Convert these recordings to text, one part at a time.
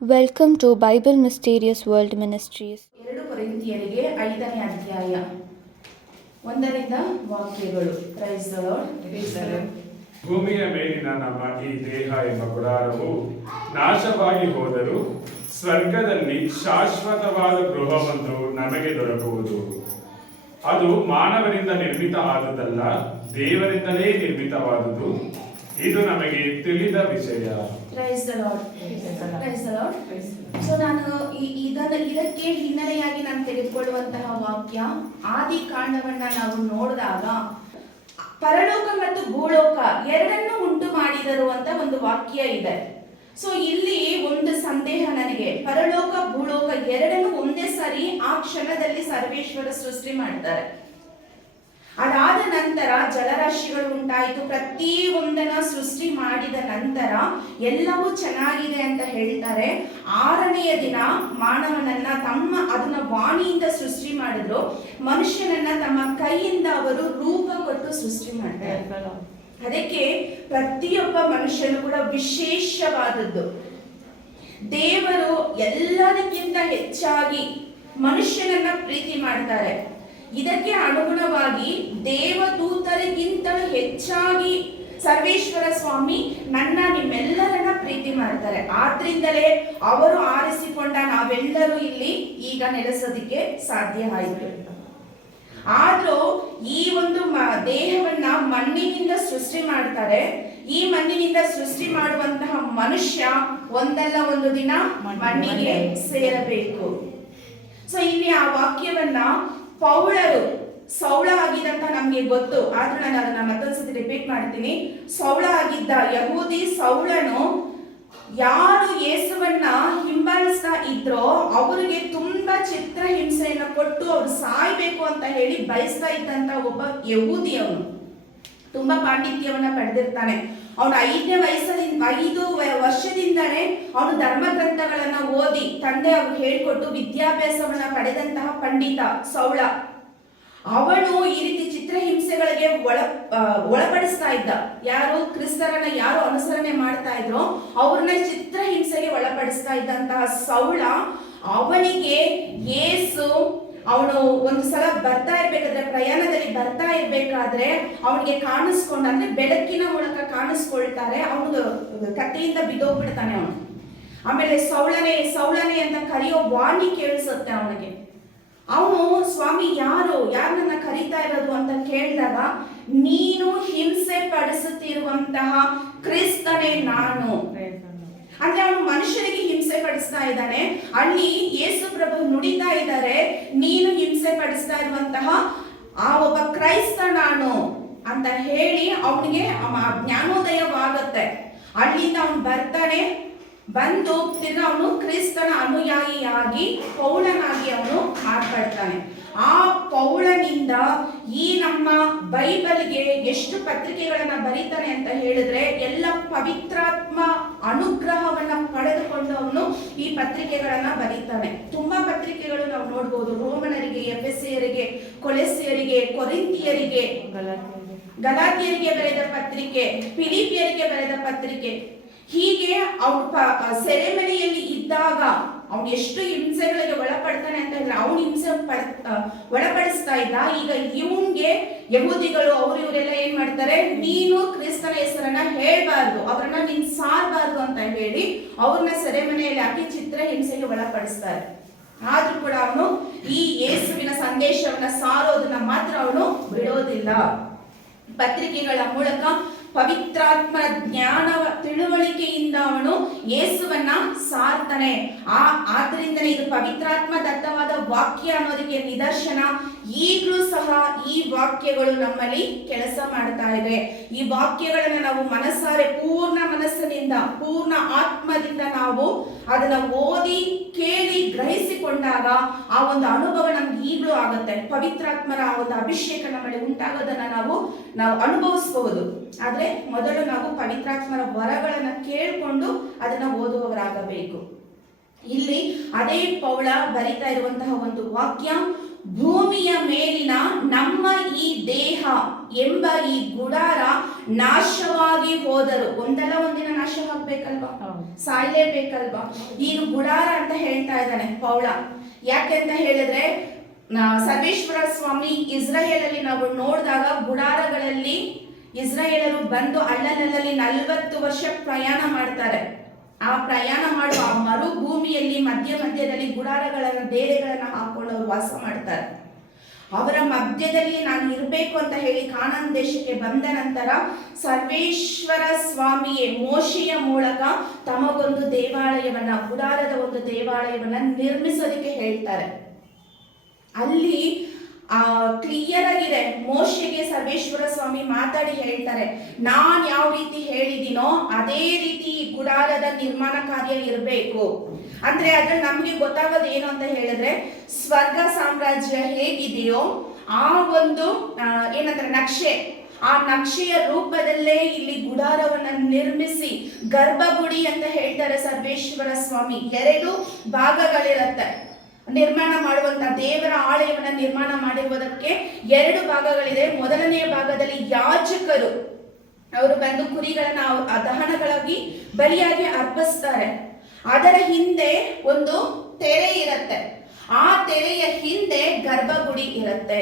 Welcome to Bible Mysterious World Ministries. 2 ಕೊರಿಂಥಿಯರಿಗೆ 5ನೇ ಅಧ್ಯಾಯ 1ರಿಂದ ವಾಕ್ಯಗಳು. Praise the lord. ಭೂಮಿಯ ಮೇಲಿನ ನಮ್ಮ ಈ ದೇಹ ಎಂಬ ಗುಡಾರವು ನಾಶವಾಗಿ ಹೋದರೂ ಸ್ವರ್ಗದಲ್ಲಿ ಶಾಶ್ವತವಾದ ಗೃಹವೊಂದು ನಮಗೆ ದೊರಕುವುದು. ಅದು ಮಾನವರಿಂದ ನಿರ್ಮಿತ ಆದುದಲ್ಲ, ದೇವರಿಂದಲೇ ನಿರ್ಮಿತವಾದುದು. ಇದು ನಮಗೆ ತಿಳಿದ ವಿಷಯ. Praise the lord. Praise the lord. So ನಾನು ಇದಕ್ಕೆ ಹಿನ್ನೆಲೆಯಾಗಿ ನಾನು ತೆಗೆದುಕೊಳ್ಳುವಂತಹ ವಾಕ್ಯ, ಆದಿ ಕಾಂಡವನ್ನ ನಾವು ನೋಡಿದಾಗ ಪರಲೋಕ ಮತ್ತು ಭೂಲೋಕ ಎರಡನ್ನೂ ಉಂಟು ಮಾಡಿದರು ಅಂತ ಒಂದು ವಾಕ್ಯ ಇದೆ. ಸೊ ಇಲ್ಲಿ ಒಂದು ಸಂದೇಹ ನನಗೆ, ಪರಲೋಕ ಭೂಲೋಕ ಎರಡನ್ನೂ ಒಂದೇ ಸಾರಿ ಆ ಕ್ಷಣದಲ್ಲಿ ಸರ್ವೇಶ್ವರ ಸೃಷ್ಟಿ ಮಾಡ್ತಾರೆ. ಅದಾದ ನಂತರ ಜಲರಾಶಿಗಳು ಉಂಟಾಯಿತು. ಪ್ರತಿ ಒಂದನ್ನ ಸೃಷ್ಟಿ ಮಾಡಿದ ನಂತರ ಎಲ್ಲವೂ ಚೆನ್ನಾಗಿದೆ ಅಂತ ಹೇಳ್ತಾರೆ. 6ನೆಯ ದಿನ ಮಾನವನನ್ನ ಅದನ್ನ ವಾಣಿಯಿಂದ ಸೃಷ್ಟಿ ಮಾಡಿದ್ರು. ಮನುಷ್ಯನನ್ನ ತಮ್ಮ ಕೈಯಿಂದ ಅವರು ರೂಪ ಕೊಟ್ಟು ಸೃಷ್ಟಿ ಮಾಡ್ತಾರೆ. ಅದಕ್ಕೆ ಪ್ರತಿಯೊಬ್ಬ ಮನುಷ್ಯನು ಕೂಡ ವಿಶೇಷವಾದದ್ದು. ದೇವರು ಎಲ್ಲದಕ್ಕಿಂತ ಹೆಚ್ಚಾಗಿ ಮನುಷ್ಯನನ್ನ ಪ್ರೀತಿ ಮಾಡ್ತಾರೆ. ಇದಕ್ಕೆ ಅನುಗುಣವಾಗಿ ದೇವದೂತರಿಗಿಂತಲೂ ಹೆಚ್ಚಾಗಿ ಸರ್ವೇಶ್ವರ ಸ್ವಾಮಿ ನಿಮ್ಮೆಲ್ಲರನ್ನ ಪ್ರೀತಿ ಮಾಡ್ತಾರೆ. ಆದ್ರಿಂದಲೇ ಅವರು ಆರಿಸಿಕೊಂಡ ನಾವೆಲ್ಲರೂ ಇಲ್ಲಿ ಈಗ ನೆಲೆಸೋದಿಕ್ಕೆ ಸಾಧ್ಯ ಆಯಿತು. ಆದ್ರೂ ಈ ಒಂದು ದೇಹವನ್ನ ಮಣ್ಣಿನಿಂದ ಸೃಷ್ಟಿ ಮಾಡ್ತಾರೆ. ಈ ಮಣ್ಣಿನಿಂದ ಸೃಷ್ಟಿ ಮಾಡುವಂತಹ ಮನುಷ್ಯ ಒಂದಲ್ಲ ಒಂದು ದಿನ ಮಣ್ಣಿಗೆ ಸೇರಬೇಕು. ಸೊ ಇಲ್ಲಿ ಆ ವಾಕ್ಯವನ್ನ ಪೌಳರು ಸೌಳ ಆಗಿದ್ದಂತ ನಮ್ಗೆ ಗೊತ್ತು, ಆದ್ರೂ ನಾನು ಅದನ್ನ ಮತ್ತೊಂದ್ಸತಿ ರಿಪೀಟ್ ಮಾಡ್ತೀನಿ. ಸೌಳ ಆಗಿದ್ದ ಯಹೂದಿ ಸೌಳನು ಯಾರು ಯೇಸುವನ್ನ ಹಿಂಬಾಲಿಸ್ತಾ ಇದ್ರೋ ಅವರಿಗೆ ತುಂಬಾ ಚಿತ್ರಹಿಂಸೆಯನ್ನು ಕೊಟ್ಟು ಅವ್ರು ಸಾಯ್ಬೇಕು ಅಂತ ಹೇಳಿ ಬಯಸ್ತಾ ಇದ್ದಂತ ಒಬ್ಬ ಯಹೂದಿ. ಅವನು ತುಂಬಾ ಪಾಂಡಿತ್ಯವನ್ನ ಪಡೆದಿರ್ತಾನೆ. ಅವನು 5 ವರ್ಷದಿಂದಲೇ ಅವನು ಧರ್ಮ ಗ್ರಂಥಗಳನ್ನ ಓದಿ ತಂದೆ ಅವ್ರು ಹೇಳ್ಕೊಟ್ಟು ವಿದ್ಯಾಭ್ಯಾಸವನ್ನ ಪಡೆದಂತಹ ಪಂಡಿತ ಸೌಳ. ಅವನು ಈ ರೀತಿ ಚಿತ್ರಹಿಂಸೆಗಳಿಗೆ ಒಳಪಡಿಸ್ತಾ ಇದ್ದ. ಯಾರು ಕ್ರಿಸ್ತರನ್ನ ಯಾರು ಅನುಸರಣೆ ಮಾಡ್ತಾ ಇದ್ರೋ ಅವ್ರನ್ನ ಚಿತ್ರಹಿಂಸೆಗೆ ಒಳಪಡಿಸ್ತಾ ಇದ್ದಂತಹ ಸೌಳ, ಅವನಿಗೆ ಯೇಸು ಅವನು ಒಂದು ಸಲ ಬರ್ತಾ ಇರ್ಬೇಕಾದ್ರೆ, ಪ್ರಯಾಣದಲ್ಲಿ ಬರ್ತಾ ಇರ್ಬೇಕಾದ್ರೆ ಅವನಿಗೆ ಕಾಣಿಸ್ಕೊಂಡ, ಅಂದ್ರೆ ಬೆಳಕಿನ ಮೂಲಕ ಕಾಣಿಸ್ಕೊಳ್ತಾರೆ. ಅವನು ಕತ್ತೆಯಿಂದ ಬಿದ್ದೋಗ್ಬಿಡ್ತಾನೆ ಅವನು. ಆಮೇಲೆ ಸೌಳನೆ ಸೌಳನೆ ಅಂತ ಕರೆಯೋ ವಾಣಿ ಕೇಳಿಸುತ್ತೆ ಅವನಿಗೆ. ಅವನು ಸ್ವಾಮಿ ಯಾರು ನನ್ನ ಕರೀತಾ ಇರೋದು ಅಂತ ಕೇಳಿದಾಗ, ನೀನು ಹಿಂಸೆ ಪಡಿಸುತ್ತಿರುವಂತಹ ಕ್ರಿಸ್ತನೇ ನಾನು. ಅಂದ್ರೆ ಅವನು ಮನುಷ್ಯರಿಗೆ ಹಿಂಸೆ ಪಡಿಸ್ತಾ ಇದ್ದಾನೆ. ಅಲ್ಲಿ ಯೇಸು ಪ್ರಭು ನುಡಿತಾ ಇದ್ದಾರೆ, ನೀನು ಹಿಂಸೆ ಪಡಿಸ್ತಾ ಇರುವಂತಹ ಆ ಒಬ್ಬ ಕ್ರೈಸ್ತ ನಾನು ಅಂತ ಹೇಳಿ ಅವನಿಗೆ ಜ್ಞಾನೋದಯವಾಗುತ್ತೆ. ಅಲ್ಲಿಂದ ಅವನು ಬರ್ತಾನೆ. ಬಂದು ತಿರ್ಗ ಅವನು ಕ್ರಿಸ್ತನ ಅನುಯಾಯಿಯಾಗಿ ಪೌಳನಾಗಿ ಅವನು ಮಾರ್ಪಡ್ತಾನೆ. ಆ ಪೌಳನಿಂದ ಈ ನಮ್ಮ ಬೈಬಲ್ಗೆ ಎಷ್ಟು ಪತ್ರಿಕೆಗಳನ್ನ ಬರೀತಾನೆ ಅಂತ ಹೇಳಿದ್ರೆ, ಎಲ್ಲ ಪವಿತ್ರಾತ್ಮ ಅನುಗ್ರಹವನ್ನ ಪಡೆದುಕೊಂಡು ಅವನು ಈ ಪತ್ರಿಕೆಗಳನ್ನ ಬರೀತಾನೆ. ತುಂಬಾ ಪತ್ರಿಕೆಗಳು ನಾವು ನೋಡ್ಬೋದು. ರೋಮನರಿಗೆ, ಎಫೆಸಿಯರಿಗೆ, ಕೊಲೆಸಿಯರಿಗೆ, ಕೊರಿಂಥಿಯರಿಗೆ, ಗಲಾತಿಯರಿಗೆ ಬರೆದ ಪತ್ರಿಕೆ, ಫಿಲಿಪಿಯರಿಗೆ ಬರೆದ ಪತ್ರಿಕೆ. ಹೀಗೆ ಅವನು ಸೆರೆಮನೆಯಲ್ಲಿ ಇದ್ದಾಗ ಅವನು ಎಷ್ಟು ಹಿಂಸೆಗಳಿಗೆ ಒಳಪಡ್ತಾನೆ ಅಂತ ಹೇಳಿದ್ರೆ, ಅವನು ಹಿಂಸೆ ಒಳಪಡಿಸ್ತಾ ಇದ್ದ. ಈಗ ಇವನ್ಗೆ ಯಹೂದಿಗಳು ಇವರೆಲ್ಲ ಏನ್ ಮಾಡ್ತಾರೆ, ನೀನು ಕ್ರಿಸ್ತನ ಹೆಸರನ್ನ ಹೇಳ್ಬಾರ್ದು, ಅವ್ರನ್ನ ನೀನ್ ಸಾರಬಾರ್ದು ಅಂತ ಹೇಳಿ ಅವ್ರನ್ನ ಸೆರೆಮನೆಯಲ್ಲಿ ಹಾಕಿ ಚಿತ್ರ ಹಿಂಸೆಗೆ ಒಳಪಡಿಸ್ತಾರೆ. ಆದ್ರೂ ಕೂಡ ಅವನು ಈ ಯೇಸುವಿನ ಸಂದೇಶವನ್ನ ಸಾರೋದನ್ನ ಮಾತ್ರ ಅವನು ಬಿಡೋದಿಲ್ಲ. ಪತ್ರಿಕೆಗಳ ಮೂಲಕ ಪವಿತ್ರಾತ್ಮ ಜ್ಞಾನ ತಿಳುವಳಿಕೆಯಿಂದ ಅವನು ಯೇಸುವನ್ನ ಸಾರ್ತಾನೆ. ಆದ್ರಿಂದಲೇ ಇದು ಪವಿತ್ರಾತ್ಮ ದತ್ತವಾದ ವಾಕ್ಯ ಅನ್ನೋದಕ್ಕೆ ನಿದರ್ಶನ. ಈಗಲೂ ಸಹ ಈ ವಾಕ್ಯಗಳು ನಮ್ಮಲ್ಲಿ ಕೆಲಸ ಮಾಡ್ತಾ ಇದೆ. ಈ ವಾಕ್ಯಗಳನ್ನ ನಾವು ಮನಸ್ಸಾರೆ, ಪೂರ್ಣ ಮನಸ್ಸಿನಿಂದ, ಪೂರ್ಣ ಆತ್ಮದಿಂದ ನಾವು ಅದನ್ನ ಓದಿ ಕೇಳಿ ಗ್ರಹಿಸಿಕೊಂಡಾಗ ಆ ಒಂದು ಅನುಭವ ನಮ್ಗೆ ಈಗಲೂ ಆಗುತ್ತೆ. ಪವಿತ್ರಾತ್ಮರ ಆ ಒಂದು ಅಭಿಷೇಕ ನಮ್ಮಲ್ಲಿ ಉಂಟಾಗೋದನ್ನ ನಾವು ಅನುಭವಿಸಬಹುದು. ಆದ್ರೆ ಮೊದಲು ನಾವು ಪವಿತ್ರಾತ್ಮರ ವರಗಳನ್ನ ಕೇಳಿಕೊಂಡು ಅದನ್ನ ಓದುವವರಾಗಬೇಕು. ಇಲ್ಲಿ ಅದೇ ಪೌಳ ಬರಿತಾ ಇರುವಂತಹ ಒಂದು ವಾಕ್ಯ, ಭೂಮಿಯ ಮೇಲಿನ ನಮ್ಮ ಈ ದೇಹ ಎಂಬ ಈ ಗುಡಾರ ನಾಶವಾಗಿ ಹೋದರು. ಒಂದಲ್ಲ ಒಂದಿನ ನಾಶವಾಗ್ಬೇಕಲ್ವಾ, ಸಾಯ್ಲೇಬೇಕಲ್ವಾ. ಈಗ ಗುಡಾರ ಅಂತ ಹೇಳ್ತಾ ಇದ್ದಾನೆ ಪೌಳ. ಯಾಕೆಂತ ಹೇಳಿದ್ರೆ ಸರ್ವೇಶ್ವರ ಸ್ವಾಮಿ ಇಸ್ರಾಯೇಲಲ್ಲಿ ನಾವು ನೋಡಿದಾಗ ಗುಡಾರಗಳಲ್ಲಿ ಇಸ್ರಾಯೇಲರು ಬಂದು ಅಲ್ಲಲ್ಲಿ 40 ವರ್ಷ ಪ್ರಯಾಣ ಮಾಡ್ತಾರೆ. ಆ ಪ್ರಯಾಣ ಮಾಡುವ ಆ ಮರುಭೂಮಿಯಲ್ಲಿ ಮಧ್ಯದಲ್ಲಿ ಗುಡಾರಗಳನ್ನ ಡೇರೆಗಳನ್ನ ಹಾಕೊಂಡು ಅವರು ವಾಸ ಮಾಡ್ತಾರೆ. ಅವರ ಮಧ್ಯದಲ್ಲಿ ನಾನು ಇರಬೇಕು ಅಂತ ಹೇಳಿ ಕಾನಾನ್ ದೇಶಕ್ಕೆ ಬಂದ ನಂತರ ಸರ್ವೇಶ್ವರ ಸ್ವಾಮಿಯೇ ಮೋಶೆಯ ಮೂಲಕ ತಮಗೊಂದು ದೇವಾಲಯವನ್ನ, ಗುಡಾರದ ಒಂದು ದೇವಾಲಯವನ್ನ ನಿರ್ಮಿಸೋದಕ್ಕೆ ಹೇಳ್ತಾರೆ. ಅಲ್ಲಿ ಕ್ಲಿಯರ್ ಆಗಿದೆ. ಮೋಶೆಗೆ ಸರ್ವೇಶ್ವರ ಸ್ವಾಮಿ ಮಾತಾಡಿ ಹೇಳ್ತಾರೆ, ನಾನ್ ಯಾವ ರೀತಿ ಹೇಳಿದಿನೋ ಅದೇ ರೀತಿ ಗುಡಾರದ ನಿರ್ಮಾಣ ಕಾರ್ಯ ಇರಬೇಕು. ಅಂದ್ರೆ ಅದ್ರಲ್ಲಿ ನಮ್ಗೆ ಗೊತ್ತಾಗೋದು ಏನು ಅಂತ ಹೇಳಿದ್ರೆ, ಸ್ವರ್ಗ ಸಾಮ್ರಾಜ್ಯ ಹೇಗಿದೆಯೋ ಆ ಒಂದು ಏನಂತಾರೆ ನಕ್ಷೆ, ಆ ನಕ್ಷೆಯ ರೂಪದಲ್ಲೇ ಇಲ್ಲಿ ಗುಡಾರವನ್ನ ನಿರ್ಮಿಸಿ ಗರ್ಭಗುಡಿ ಅಂತ ಹೇಳ್ತಾರೆ ಸರ್ವೇಶ್ವರ ಸ್ವಾಮಿ. 2 ಭಾಗಗಳಿರುತ್ತೆ ನಿರ್ಮಾಣ ಮಾಡುವಂತ ದೇವರ ಆಲಯವನ್ನ ನಿರ್ಮಾಣ ಮಾಡಿರುವುದಕ್ಕೆ 2 ಭಾಗಗಳಿದೆ. ಮೊದಲನೆಯ ಭಾಗದಲ್ಲಿ ಯಾಜಕರು ಅವರು ಬಂದು ಕುರಿಗಳನ್ನ ದಹನಗಳಾಗಿ ಬಲಿಯಾಗಿ ಅರ್ಪಿಸ್ತಾರೆ. ಅದರ ಹಿಂದೆ ಒಂದು ತೆರೆ ಇರುತ್ತೆ. ಆ ತೆರೆಯ ಹಿಂದೆ ಗರ್ಭಗುಡಿ ಇರುತ್ತೆ.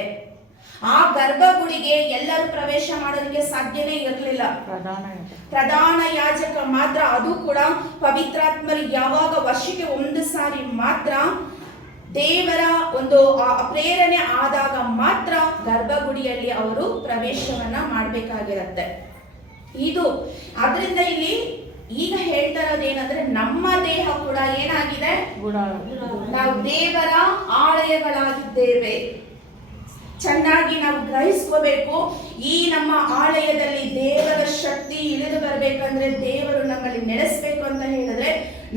ಆ ಗರ್ಭಗುಡಿಗೆ ಎಲ್ಲರೂ ಪ್ರವೇಶ ಮಾಡೋದಕ್ಕೆ ಸಾಧ್ಯನೇ ಇರಲಿಲ್ಲ. ಪ್ರಧಾನ ಯಾಜಕ ಮಾತ್ರ, ಅದು ಕೂಡ ಪವಿತ್ರಾತ್ಮರು ಯಾವಾಗ ವರ್ಷಕ್ಕೆ 1 ಸಾರಿ ಮಾತ್ರ ದೇವರ ಒಂದು ಪ್ರೇರಣೆ ಆದಾಗ ಮಾತ್ರ ಗರ್ಭಗುಡಿಯಲ್ಲಿ ಅವರು ಪ್ರವೇಶವನ್ನ ಮಾಡಬೇಕಾಗಿರುತ್ತೆ. ಇದು ಅದರಿಂದ ಇಲ್ಲಿ ಈಗ ಹೇಳ್ತಾ ಇರೋದೇನಂದ್ರೆ, ನಮ್ಮ ದೇಹ ಕೂಡ ಏನಾಗಿದೆ, ನಾವು ದೇವರ ಆಲಯಗಳಾಗಿದ್ದೇವೆ. ಚೆನ್ನಾಗಿ ನಾವು ಗ್ರಹಿಸ್ಕೋಬೇಕು. ಈ ನಮ್ಮ ಆಲಯದಲ್ಲಿ ದೇವರ ಶಕ್ತಿ ಇಳಿದು ಬರಬೇಕಂದ್ರೆ, ದೇವರು ನಮ್ಮಲ್ಲಿ ನೆಲೆಸಬೇಕು ಅಂತ ಹೇಳಿದ್ರೆ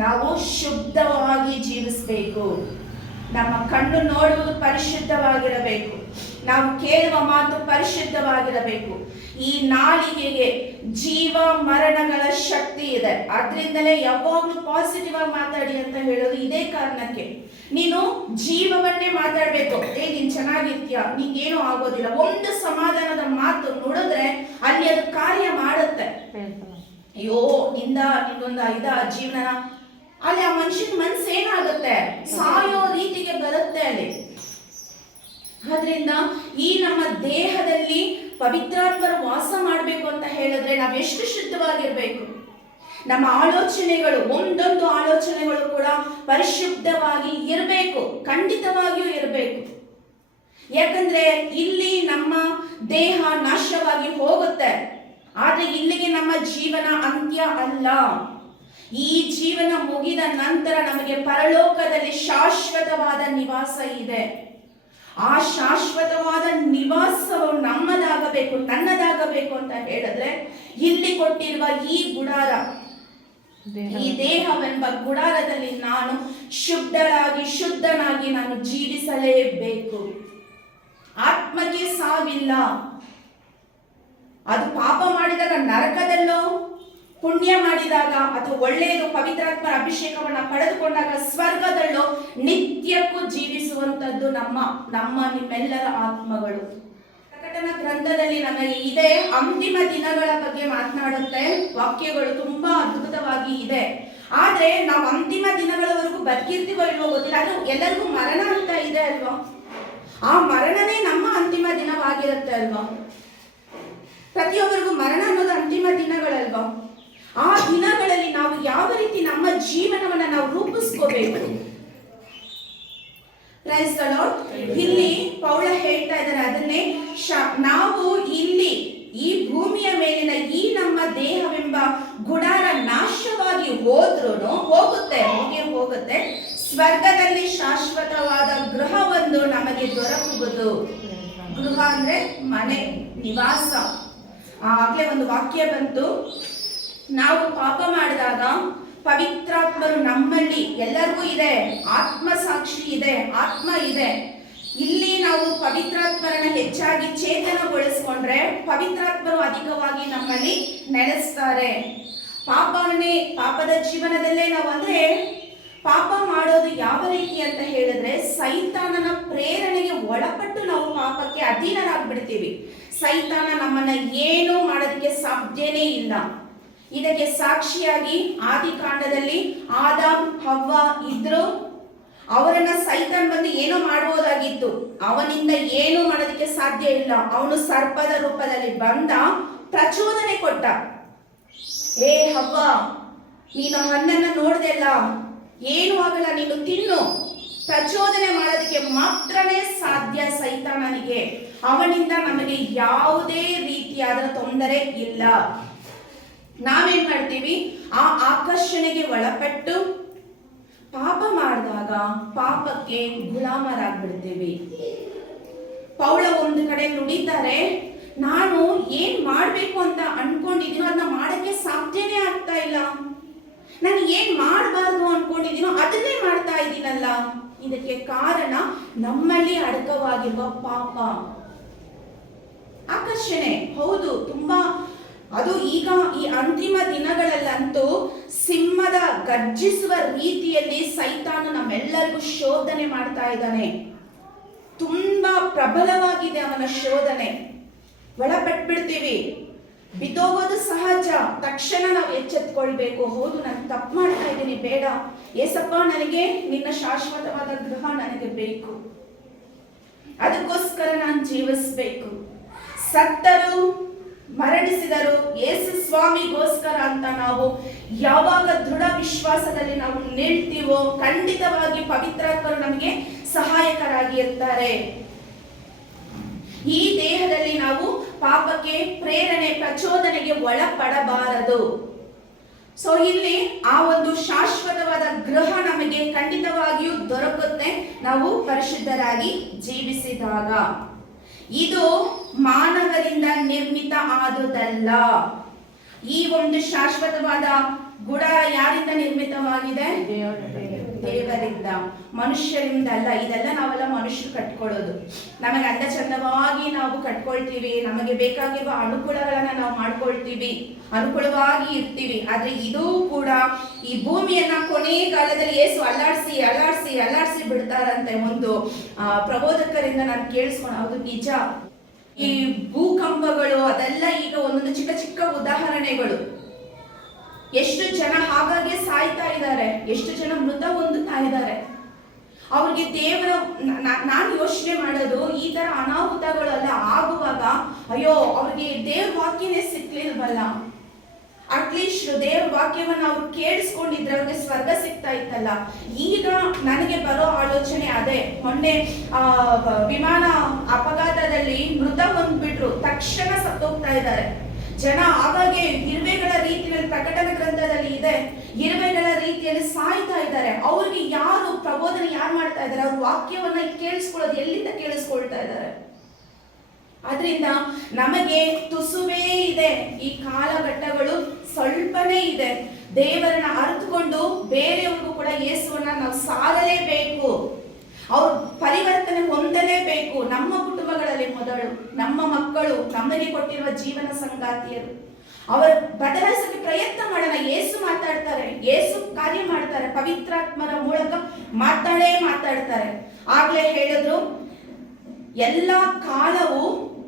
ನಾವು ಶುದ್ಧವಾಗಿ ಜೀವಿಸಬೇಕು. ನಮ್ಮ ಕಣ್ಣು ನೋಡುವುದು ಪರಿಶುದ್ಧವಾಗಿರಬೇಕು. ನಾವು ಕೇಳುವ ಮಾತು ಪರಿಶುದ್ಧವಾಗಿರಬೇಕು. ಈ ನಾಲಿಗೆಗೆ ಜೀವ ಮರಣಗಳ ಶಕ್ತಿ ಇದೆ. ಆದ್ರಿಂದಲೇ ಯಾವಾಗ್ಲೂ ಪಾಸಿಟಿವ್ ಆಗಿ ಮಾತಾಡಿ ಅಂತ ಹೇಳೋದು ಇದೇ ಕಾರಣಕ್ಕೆ. ನೀನು ಜೀವವನ್ನೇ ಮಾತಾಡ್ಬೇಕು. ನೀನ್ ಚೆನ್ನಾಗಿರ್ತೀಯ, ನಿಂಗೇನು ಆಗೋದಿಲ್ಲ. ಒಂದು ಸಮಾಧಾನದ ಮಾತು ನುಡಿದ್ರೆ ಅಲ್ಲಿ ಅದು ಕಾರ್ಯ ಮಾಡುತ್ತೆ. ಅಯ್ಯೋ ನಿಂದೊಂದು ಜೀವನ, ಅಲ್ಲಿ ಆ ಮನುಷ್ಯನ ಮನಸ್ಸು ಏನಾಗುತ್ತೆ, ಸಾಯೋ ರೀತಿಗೆ ಬರುತ್ತೆ ಅಲ್ಲಿ. ಆದ್ರಿಂದ ಈ ನಮ್ಮ ದೇಹದಲ್ಲಿ ಪವಿತ್ರಾತ್ಮರು ವಾಸ ಮಾಡಬೇಕು ಅಂತ ಹೇಳಿದ್ರೆ ನಾವೆಷ್ಟು ಶುದ್ಧವಾಗಿರ್ಬೇಕು. ನಮ್ಮ ಆಲೋಚನೆಗಳು, ಒಂದೊಂದು ಆಲೋಚನೆಗಳು ಕೂಡ ಪರಿಶುದ್ಧವಾಗಿ ಇರಬೇಕು, ಖಂಡಿತವಾಗಿಯೂ ಇರಬೇಕು. ಯಾಕಂದ್ರೆ ಇಲ್ಲಿ ನಮ್ಮ ದೇಹ ನಾಶವಾಗಿ ಹೋಗುತ್ತೆ, ಆದ್ರೆ ಇಲ್ಲಿಗೆ ನಮ್ಮ ಜೀವನ ಅಂತ್ಯ ಅಲ್ಲ. ಈ ಜೀವನ ಮುಗಿದ ನಂತರ ನಮಗೆ ಪರಲೋಕದಲ್ಲಿ ಶಾಶ್ವತವಾದ ನಿವಾಸ ಇದೆ. ಆ ಶಾಶ್ವತವಾದ ನಿವಾಸವು ನಮ್ಮದಾಗಬೇಕು, ನನ್ನದಾಗಬೇಕು ಅಂತ ಹೇಳಿದ್ರೆ ಇಲ್ಲಿ ಕೊಟ್ಟಿರುವ ಈ ಗುಡಾರ, ಈ ದೇಹವೆಂಬ ಗುಡಾರದಲ್ಲಿ ನಾನು ಶುದ್ಧನಾಗಿ ನಾನು ಜೀವಿಸಲೇಬೇಕು. ಆತ್ಮಕ್ಕೆ ಸಾವಿಲ್ಲ. ಅದು ಪಾಪ ಮಾಡಿದಾಗ ನರಕದಲ್ಲೋ, ಪುಣ್ಯ ಮಾಡಿದಾಗ ಅಥವಾ ಒಳ್ಳೆಯದು ಪವಿತ್ರಾತ್ಮರ ಅಭಿಷೇಕವನ್ನ ಪಡೆದುಕೊಂಡಾಗ ಸ್ವರ್ಗದಲ್ಲೋ ನಿತ್ಯಕ್ಕೂ ಜೀವಿಸುವಂತದ್ದು ನಿಮ್ಮೆಲ್ಲರ ಆತ್ಮಗಳು. ಪ್ರಕಟಣಾ ಗ್ರಂಥದಲ್ಲಿ ನಮಗೆ ಇದೆ, ಅಂತಿಮ ದಿನಗಳ ಬಗ್ಗೆ ಮಾತನಾಡುತ್ತೆ ವಾಕ್ಯಗಳು, ತುಂಬಾ ಅದ್ಭುತವಾಗಿ ಇದೆ. ಆದ್ರೆ ನಾವು ಅಂತಿಮ ದಿನಗಳವರೆಗೂ ಬದುಕಿರ್ತೀವೋ ಇಲ್ವೋ ಗೊತ್ತಿಲ್ಲ. ಅದು ಎಲ್ಲರಿಗೂ ಮರಣ ಅಂತ ಇದೆ ಅಲ್ವಾ? ಆ ಮರಣನೇ ನಮ್ಮ ಅಂತಿಮ ದಿನವಾಗಿರುತ್ತೆ ಅಲ್ವಾ? ಪ್ರತಿಯೊಬ್ಬರಿಗೂ ಮರಣ ಅನ್ನೋದು ಅಂತಿಮ ದಿನಗಳಲ್ವಾ? ಆ ದಿನಗಳಲ್ಲಿ ನಾವು ಯಾವ ರೀತಿ ನಮ್ಮ ಜೀವನವನ್ನ ನಾವು ರೂಪಿಸ್ಕೋಬೇಕು. Price the lord. ಇಲ್ಲಿ ಪೌಳ ಹೇಳ್ತಾ ಇದ್ದಾರೆ ಅದನ್ನೇ, ನಾವು ಇಲ್ಲಿ ಈ ಭೂಮಿಯ ಮೇಲಿನ ಈ ನಮ್ಮ ದೇಹವೆಂಬ ಗುಡಾರ ನಾಶವಾಗಿ ಹೋಗುತ್ತೆ, ಸ್ವರ್ಗದಲ್ಲಿ ಶಾಶ್ವತವಾದ ಗೃಹವೊಂದು ನಮಗೆ ದೊರಕುವುದು. ಗೃಹ ಅಂದ್ರೆ ಮನೆ, ನಿವಾಸ. ಆಗ್ಲೇ ಒಂದು ವಾಕ್ಯ ಬಂತು, ನಾವು ಪಾಪ ಮಾಡಿದಾಗ ಪವಿತ್ರಾತ್ಮರು ನಮ್ಮಲ್ಲಿ, ಎಲ್ಲರಿಗೂ ಇದೆ, ಆತ್ಮ ಸಾಕ್ಷಿ ಇದೆ, ಆತ್ಮ ಇದೆ. ಇಲ್ಲಿ ನಾವು ಪವಿತ್ರಾತ್ಮರನ್ನ ಹೆಚ್ಚಾಗಿ ಚೇತನಗೊಳಿಸ್ಕೊಂಡ್ರೆ ಪವಿತ್ರಾತ್ಮರು ಅಧಿಕವಾಗಿ ನಮ್ಮಲ್ಲಿ ನೆಲೆಸ್ತಾರೆ. ಪಾಪದ ಜೀವನದಲ್ಲೇ ನಾವು ಅಂದ್ರೆ ಪಾಪ ಮಾಡೋದು ಯಾವ ರೀತಿ ಅಂತ ಹೇಳಿದ್ರೆ ಸೈತಾನನ ಪ್ರೇರಣೆಗೆ ಒಳಪಟ್ಟು ನಾವು ಪಾಪಕ್ಕೆ ಅಧೀನರಾಗ್ಬಿಡ್ತೀವಿ. ಸೈತಾನ ನಮ್ಮನ್ನ ಏನು ಮಾಡೋದಕ್ಕೆ ಸಾಧ್ಯನೇ ಇಲ್ಲ. ಇದಕ್ಕೆ ಸಾಕ್ಷಿಯಾಗಿ ಆದಿಕಾಂಡದಲ್ಲಿ ಆದಾಮ್ ಹವ್ವ ಇದ್ರು. ಅವರನ್ನ ಸೈತಾನ್ ಬಂದು ಏನೋ ಮಾಡಬಹುದಾಗಿತ್ತು, ಅವನಿಂದ ಏನು ಮಾಡೋದಕ್ಕೆ ಸಾಧ್ಯ ಇಲ್ಲ. ಅವನು ಸರ್ಪದ ರೂಪದಲ್ಲಿ ಬಂದ ಪ್ರಚೋದನೆ ಕೊಟ್ಟ. ಏ ಹವ್ವ, ನೀನು ಹಣ್ಣನ್ನ ನೋಡ್ದೆಲ್ಲ, ಏನು ಆಗಲ್ಲ, ನೀನು ತಿನ್ನು. ಪ್ರಚೋದನೆ ಮಾಡೋದಕ್ಕೆ ಮಾತ್ರನೇ ಸಾಧ್ಯ ಸೈತಾನನಿಗೆ. ಅವನಿಂದ ನಮಗೆ ಯಾವುದೇ ರೀತಿಯಾದ ತೊಂದರೆ ಇಲ್ಲ. ನಾವೇನ್ ಮಾಡ್ತೀವಿ, ಆ ಆಕರ್ಷಣೆಗೆ ಒಳಪಟ್ಟು ಪಾಪ ಮಾಡಿದಾಗ ಪಾಪಕ್ಕೆ ಗುಲಾಮರಾಗ್ಬಿಡ್ತೀವಿ. ಪೌಳ ಒಂದು ಕಡೆ ನುಡಿತಾರೆ, ನಾನು ಏನ್ ಮಾಡ್ಬೇಕು ಅಂತ ಅನ್ಕೊಂಡಿದ್ದೀನೋ ಅದನ್ನ ಮಾಡಕ್ಕೆ ಸಾಧ್ಯನೇ ಆಗ್ತಾ ಇಲ್ಲ. ನಾನು ಏನ್ ಮಾಡಬಾರ್ದು ಅನ್ಕೊಂಡಿದ್ದೀನೋ ಅದನ್ನೇ ಮಾಡ್ತಾ ಇದ್ದೀನಲ್ಲ. ಇದಕ್ಕೆ ಕಾರಣ ನಮ್ಮಲ್ಲಿ ಅಡಕವಾಗಿರುವ ಪಾಪ, ಆಕರ್ಷಣೆ. ಹೌದು, ತುಂಬಾ ಅದು ಈಗ ಈ ಅಂತಿಮ ದಿನಗಳಲ್ಲಂತೂ ಸಿಂಹದ ಗರ್ಜಿಸುವ ರೀತಿಯಲ್ಲಿ ಸೈತಾನ ನಮ್ಮೆಲ್ಲರಿಗೂ ಶೋಧನೆ ಮಾಡ್ತಾ ಇದ್ದಾನೆ. ತುಂಬಾ ಪ್ರಬಲವಾಗಿದೆ ಅವನ ಶೋಧನೆ. ಒಳಪಟ್ಬಿಡ್ತೀವಿ, ಬಿದ್ದೋಗೋದು ಸಹಜ. ತಕ್ಷಣ ನಾವು ಎಚ್ಚೆತ್ಕೊಳ್ಬೇಕು. ಹೌದು, ನಾನು ತಪ್ಪು ಮಾಡ್ತಾ ಇದ್ದೀನಿ, ಬೇಡ ಏಸಪ್ಪ, ನನಗೆ ನಿನ್ನ ಶಾಶ್ವತವಾದ ಗೃಹ ನನಗೆ ಬೇಕು, ಅದಕ್ಕೋಸ್ಕರ ನಾನು ಜೀವಿಸ್ಬೇಕು. ಸತ್ತರು ಮರಣಿಸಿದರು ಯೇಸು ಸ್ವಾಮಿಗೋಸ್ಕರ ಅಂತ ನಾವು ಯಾವಾಗ ದೃಢ ವಿಶ್ವಾಸದಲ್ಲಿ ನಾವು ನಿಲ್ತೀವೋ ಖಂಡಿತವಾಗಿ ಪವಿತ್ರಾತ್ಮರು ನಮಗೆ ಸಹಾಯಕರಾಗಿ ಇರ್ತಾರೆ. ಈ ದೇಹದಲ್ಲಿ ನಾವು ಪಾಪಕ್ಕೆ ಪ್ರೇರಣೆ ಪ್ರಚೋದನೆಗೆ ಒಳಪಡಬಾರದು. ಸೊ ಇಲ್ಲಿ ಆ ಒಂದು ಶಾಶ್ವತವಾದ ಗೃಹ ನಮಗೆ ಖಂಡಿತವಾಗಿಯೂ ದೊರಕುತ್ತೆ ನಾವು ಪರಿಶುದ್ಧರಾಗಿ ಜೀವಿಸಿದಾಗ. ಇದು ಮಾನವರಿಂದ ನಿರ್ಮಿತ ಆದುದಲ್ಲ. ಈ ಒಂದು ಶಾಶ್ವತವಾದ ಗುಡ ಯಾರಿಂದ ನಿರ್ಮಿತವಾಗಿದೆ? ದೇವರಿಂದ, ಮನುಷ್ಯರಿಂದ ಅಲ್ಲ. ಇದೆಲ್ಲ ನಾವೆಲ್ಲ ಮನುಷ್ಯರು ಕಟ್ಕೊಳ್ಳೋದು. ನಮಗೆ ಅಂದ ಚಂದವಾಗಿ ನಾವು ಕಟ್ಕೊಳ್ತೀವಿ, ನಮಗೆ ಬೇಕಾಗಿರುವ ಅನುಕೂಲಗಳನ್ನ ನಾವು ಮಾಡ್ಕೊಳ್ತೀವಿ, ಅನುಕೂಲವಾಗಿ ಇರ್ತೀವಿ. ಆದ್ರೆ ಇದು ಕೂಡ ಈ ಭೂಮಿಯನ್ನ ಕೊನೆಗಾಲದಲ್ಲಿ ಏಸು ಅಲ್ಲಾಡ್ಸಿ ಅಲ್ಲಾಡ್ಸಿ ಅಲ್ಲಾಡ್ಸಿ ಬಿಡ್ತಾರಂತೆ. ಒಂದು ಪ್ರಬೋಧಕರಿಂದ ನಾನು ಕೇಳಿಸ್ಕೊಂಡು, ಹೌದು ನಿಜ. ಈ ಭೂಕಂಪಗಳು ಅದೆಲ್ಲ ಈಗ ಒಂದೊಂದು ಚಿಕ್ಕ ಚಿಕ್ಕ ಉದಾಹರಣೆಗಳು. ಎಷ್ಟು ಜನ ಹಾಗಾಗಿ ಸಾಯ್ತಾ ಇದ್ದಾರೆ, ಎಷ್ಟು ಜನ ಮೃತ ಹೊಂದುತ್ತಾ ಇದ್ದಾರೆ. ಅವ್ರಿಗೆ ದೇವರ ನಾನು ಯೋಚನೆ ಮಾಡೋದು, ಈ ತರ ಅನಾಹುತಗಳೆಲ್ಲ ಆಗುವಾಗ ಅಯ್ಯೋ ಅವ್ರಿಗೆ ದೇವ್ರ ವಾಕ್ಯನೇ ಸಿಕ್ಲಿಲ್ವಲ್ಲ. ಅಟ್ಲೀಸ್ಟ್ ದೇವ್ರ ವಾಕ್ಯವನ್ನ ಅವ್ರು ಕೇಳಿಸ್ಕೊಂಡಿದ್ರೆ ಅವ್ರಿಗೆ ಸ್ವರ್ಗ ಸಿಗ್ತಾ ಇತ್ತಲ್ಲ. ಈಗ ನನಗೆ ಬರೋ ಆಲೋಚನೆ ಅದೇ. ಮೊನ್ನೆ ವಿಮಾನ ಅಪಘಾತದಲ್ಲಿ ಮೃತ ಹೊಂದ್ಬಿಟ್ರು, ತಕ್ಷಣ ಸತ್ತೋಗ್ತಾ ಇದ್ದಾರೆ ಜನ. ಹಾಗಾಗಿ ಇರುವೆಗಳ ರೀತಿಯಲ್ಲಿ ಪ್ರಕಟಣೆ ಗ್ರಂಥದಲ್ಲಿ ಇದೆ, ಇರುವೆಗಳ ರೀತಿಯಲ್ಲಿ ಸಾಯ್ತಾ ಇದ್ದಾರೆ. ಅವ್ರಿಗೆ ಯಾರು ಪ್ರಬೋಧನೆ ಯಾರು ಮಾಡ್ತಾ ಇದ್ದಾರೆ? ಅವ್ರ ವಾಕ್ಯವನ್ನ ಕೇಳಿಸ್ಕೊಳ್ಳೋದು ಎಲ್ಲಿಂದ ಕೇಳಿಸ್ಕೊಳ್ತಾ ಇದ್ದಾರೆ? ಆದ್ರಿಂದ ನಮಗೆ ತುಸುವೇ ಇದೆ, ಈ ಕಾಲಘಟ್ಟಗಳು ಸ್ವಲ್ಪನೇ ಇದೆ. ದೇವರನ್ನ ಅರಿತುಕೊಂಡು ಬೇರೆಯವ್ರಿಗೂ ಕೂಡ ಯೇಸುವನ್ನ ನಾವು ಸಾರಲೇಬೇಕು. ಅವ್ರು ಪರಿವರ್ತನೆ ಹೊಂದಲೇಬೇಕು. ನಮ್ಮ ಕುಟುಂಬಗಳಲ್ಲಿ ಮೊದಲು, ನಮ್ಮ ಮಕ್ಕಳು, ನಮಗೆ ಕೊಟ್ಟಿರುವ ಜೀವನ ಸಂಗಾತಿಯರು, ಅವರು ಬದಲಾಯಿಸಕ್ಕೆ ಪ್ರಯತ್ನ ಮಾಡೋಣ. ಯೇಸು ಮಾತಾಡ್ತಾರೆ, ಯೇಸು ಕಾರ್ಯ ಮಾಡ್ತಾರೆ, ಪವಿತ್ರಾತ್ಮರ ಮೂಲಕ ಮಾತಾಡ್ತಾರೆ. ಆಗ್ಲೇ ಹೇಳಿದ್ರು, ಎಲ್ಲ ಕಾಲವು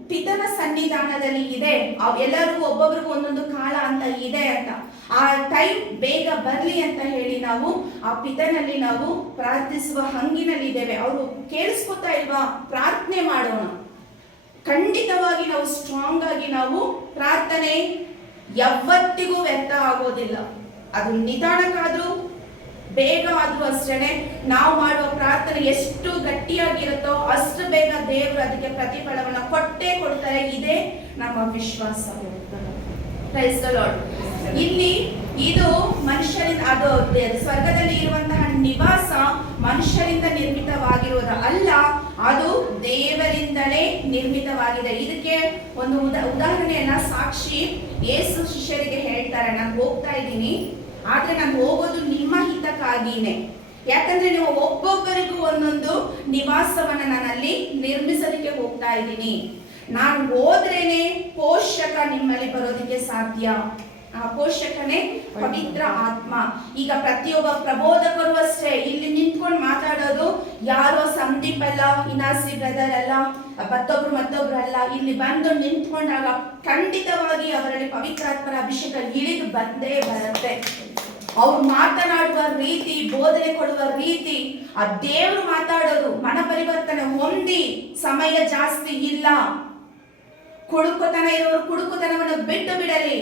ಪಿತನ ಸನ್ನಿಧಾನದಲ್ಲಿ ಇದೆ. ಎಲ್ಲರಿಗೂ ಒಬ್ಬೊಬ್ರಿಗೂ ಒಂದೊಂದು ಕಾಲ ಅಂತ ಇದೆ ಅಂತ. ಆ ಟೈಮ್ ಬೇಗ ಬರ್ಲಿ ಅಂತ ಹೇಳಿ ನಾವು ಆ ಪಿತನಲ್ಲಿ ನಾವು ಪ್ರಾರ್ಥಿಸುವ ಹಂಗಿನಲ್ಲಿ ಇದ್ದೇವೆ. ಅವರು ಕೇಳಿಸ್ಕೊತಾ ಇಲ್ವಾ? ಪ್ರಾರ್ಥನೆ ಮಾಡೋಣ. ಖಂಡಿತವಾಗಿ ನಾವು ಸ್ಟ್ರಾಂಗ್ ಆಗಿ ನಾವು ಪ್ರಾರ್ಥನೆ ಯಾವತ್ತಿಗೂ ವ್ಯರ್ಥ ಆಗೋದಿಲ್ಲ. ಅದು ನಿಧಾನಕ್ಕಾದ್ರೂ ಬೇಗ ಆದ್ರೂ ಅಷ್ಟೇ. ನಾವು ಮಾಡುವ ಪ್ರಾರ್ಥನೆ ಎಷ್ಟು ಗಟ್ಟಿಯಾಗಿರುತ್ತೋ ಅಷ್ಟು ಬೇಗ ದೇವರು ಅದಕ್ಕೆ ಪ್ರತಿಫಲವನ್ನ ಕೊಟ್ಟೇ ಕೊಡ್ತಾರೆ. ಇದೇ ನಮ್ಮ ವಿಶ್ವಾಸ. Praise the lord. ಇಲ್ಲಿ ಇದು ಮನುಷ್ಯರಿಂದ, ಅದು ಸ್ವರ್ಗದಲ್ಲಿ ಇರುವಂತಹ ನಿವಾಸ ಮನುಷ್ಯರಿಂದ ನಿರ್ಮಿತವಾಗಿರುವುದು ಅಲ್ಲ, ಅದು ದೇವರಿಂದಲೇ ನಿರ್ಮಿತವಾಗಿದೆ. ಇದಕ್ಕೆ ಒಂದು ಉದಾಹರಣೆಯನ್ನ ಸಾಕ್ಷಿ ಯೇಸು ಶಿಷ್ಯರಿಗೆ ಹೇಳ್ತಾರೆ, ನಾನು ಹೋಗ್ತಾ ಇದ್ದೀನಿ, ಆದ್ರೆ ನಾನು ಹೋಗೋದು ನಿಮ್ಮ ಹಿತಕ್ಕಾಗಿನೇ. ಯಾಕಂದ್ರೆ ನೀವು ಒಬ್ಬೊಬ್ಬರಿಗೂ ಒಂದೊಂದು ನಿವಾಸವನ್ನ ನಾನಲ್ಲಿ ನಿರ್ಮಿಸೋದಕ್ಕೆ ಹೋಗ್ತಾ ಇದ್ದೀನಿ. ನಾನು ಹೋದ್ರೇನೆ ಪೋಷಕ ನಿಮ್ಮಲ್ಲಿ ಬರೋದಕ್ಕೆ ಸಾಧ್ಯ. ನಾನು ಹೋದ್ರೇನೆ ನಿಮ್ಮ ಜೊತೆ ಇರೋದಕ್ಕೆ ಸಾಧ್ಯ. ನಾನು ಹೋದ್ರೇನೆ ನಿಮ್ಮ ಜೊತೆ ಆ ಪೋಷಕನೇ ಪವಿತ್ರ ಆತ್ಮ. ಈಗ ಪ್ರತಿಯೊಬ್ಬ ಪ್ರಬೋಧಕರು ಅಷ್ಟೇ ಇಲ್ಲಿ ನಿಂತ್ಕೊಂಡು ಮಾತಾಡೋದು ಯಾರೋ ಸಂದೀಪ್ ಅಲ್ಲ, ಇನಾಸಿ ಬ್ರದರ್ ಅಲ್ಲ, ಮತ್ತೊಬ್ರು ಅಲ್ಲ. ಇಲ್ಲಿ ಬಂದು ನಿಂತ್ಕೊಂಡಾಗ ಖಂಡಿತವಾಗಿ ಅವರಲ್ಲಿ ಪವಿತ್ರಾತ್ಮರ ಅಭಿಷೇಕ ಇಳಿದು ಬಂದೇ ಬರುತ್ತೆ. ಅವ್ರು ಮಾತನಾಡುವ ರೀತಿ, ಬೋಧನೆ ಕೊಡುವ ರೀತಿ, ಆ ದೇವರು ಮಾತಾಡೋದು ಮನ ಪರಿವರ್ತನೆ ಹೊಂದಿ. ಸಮಯ ಜಾಸ್ತಿ ಇಲ್ಲ. ಕುಡುಕುತನ ಇರೋರು ಕುಡುಕುತನವನ್ನು ಬಿಟ್ಟು ಬಿಡಲಿ,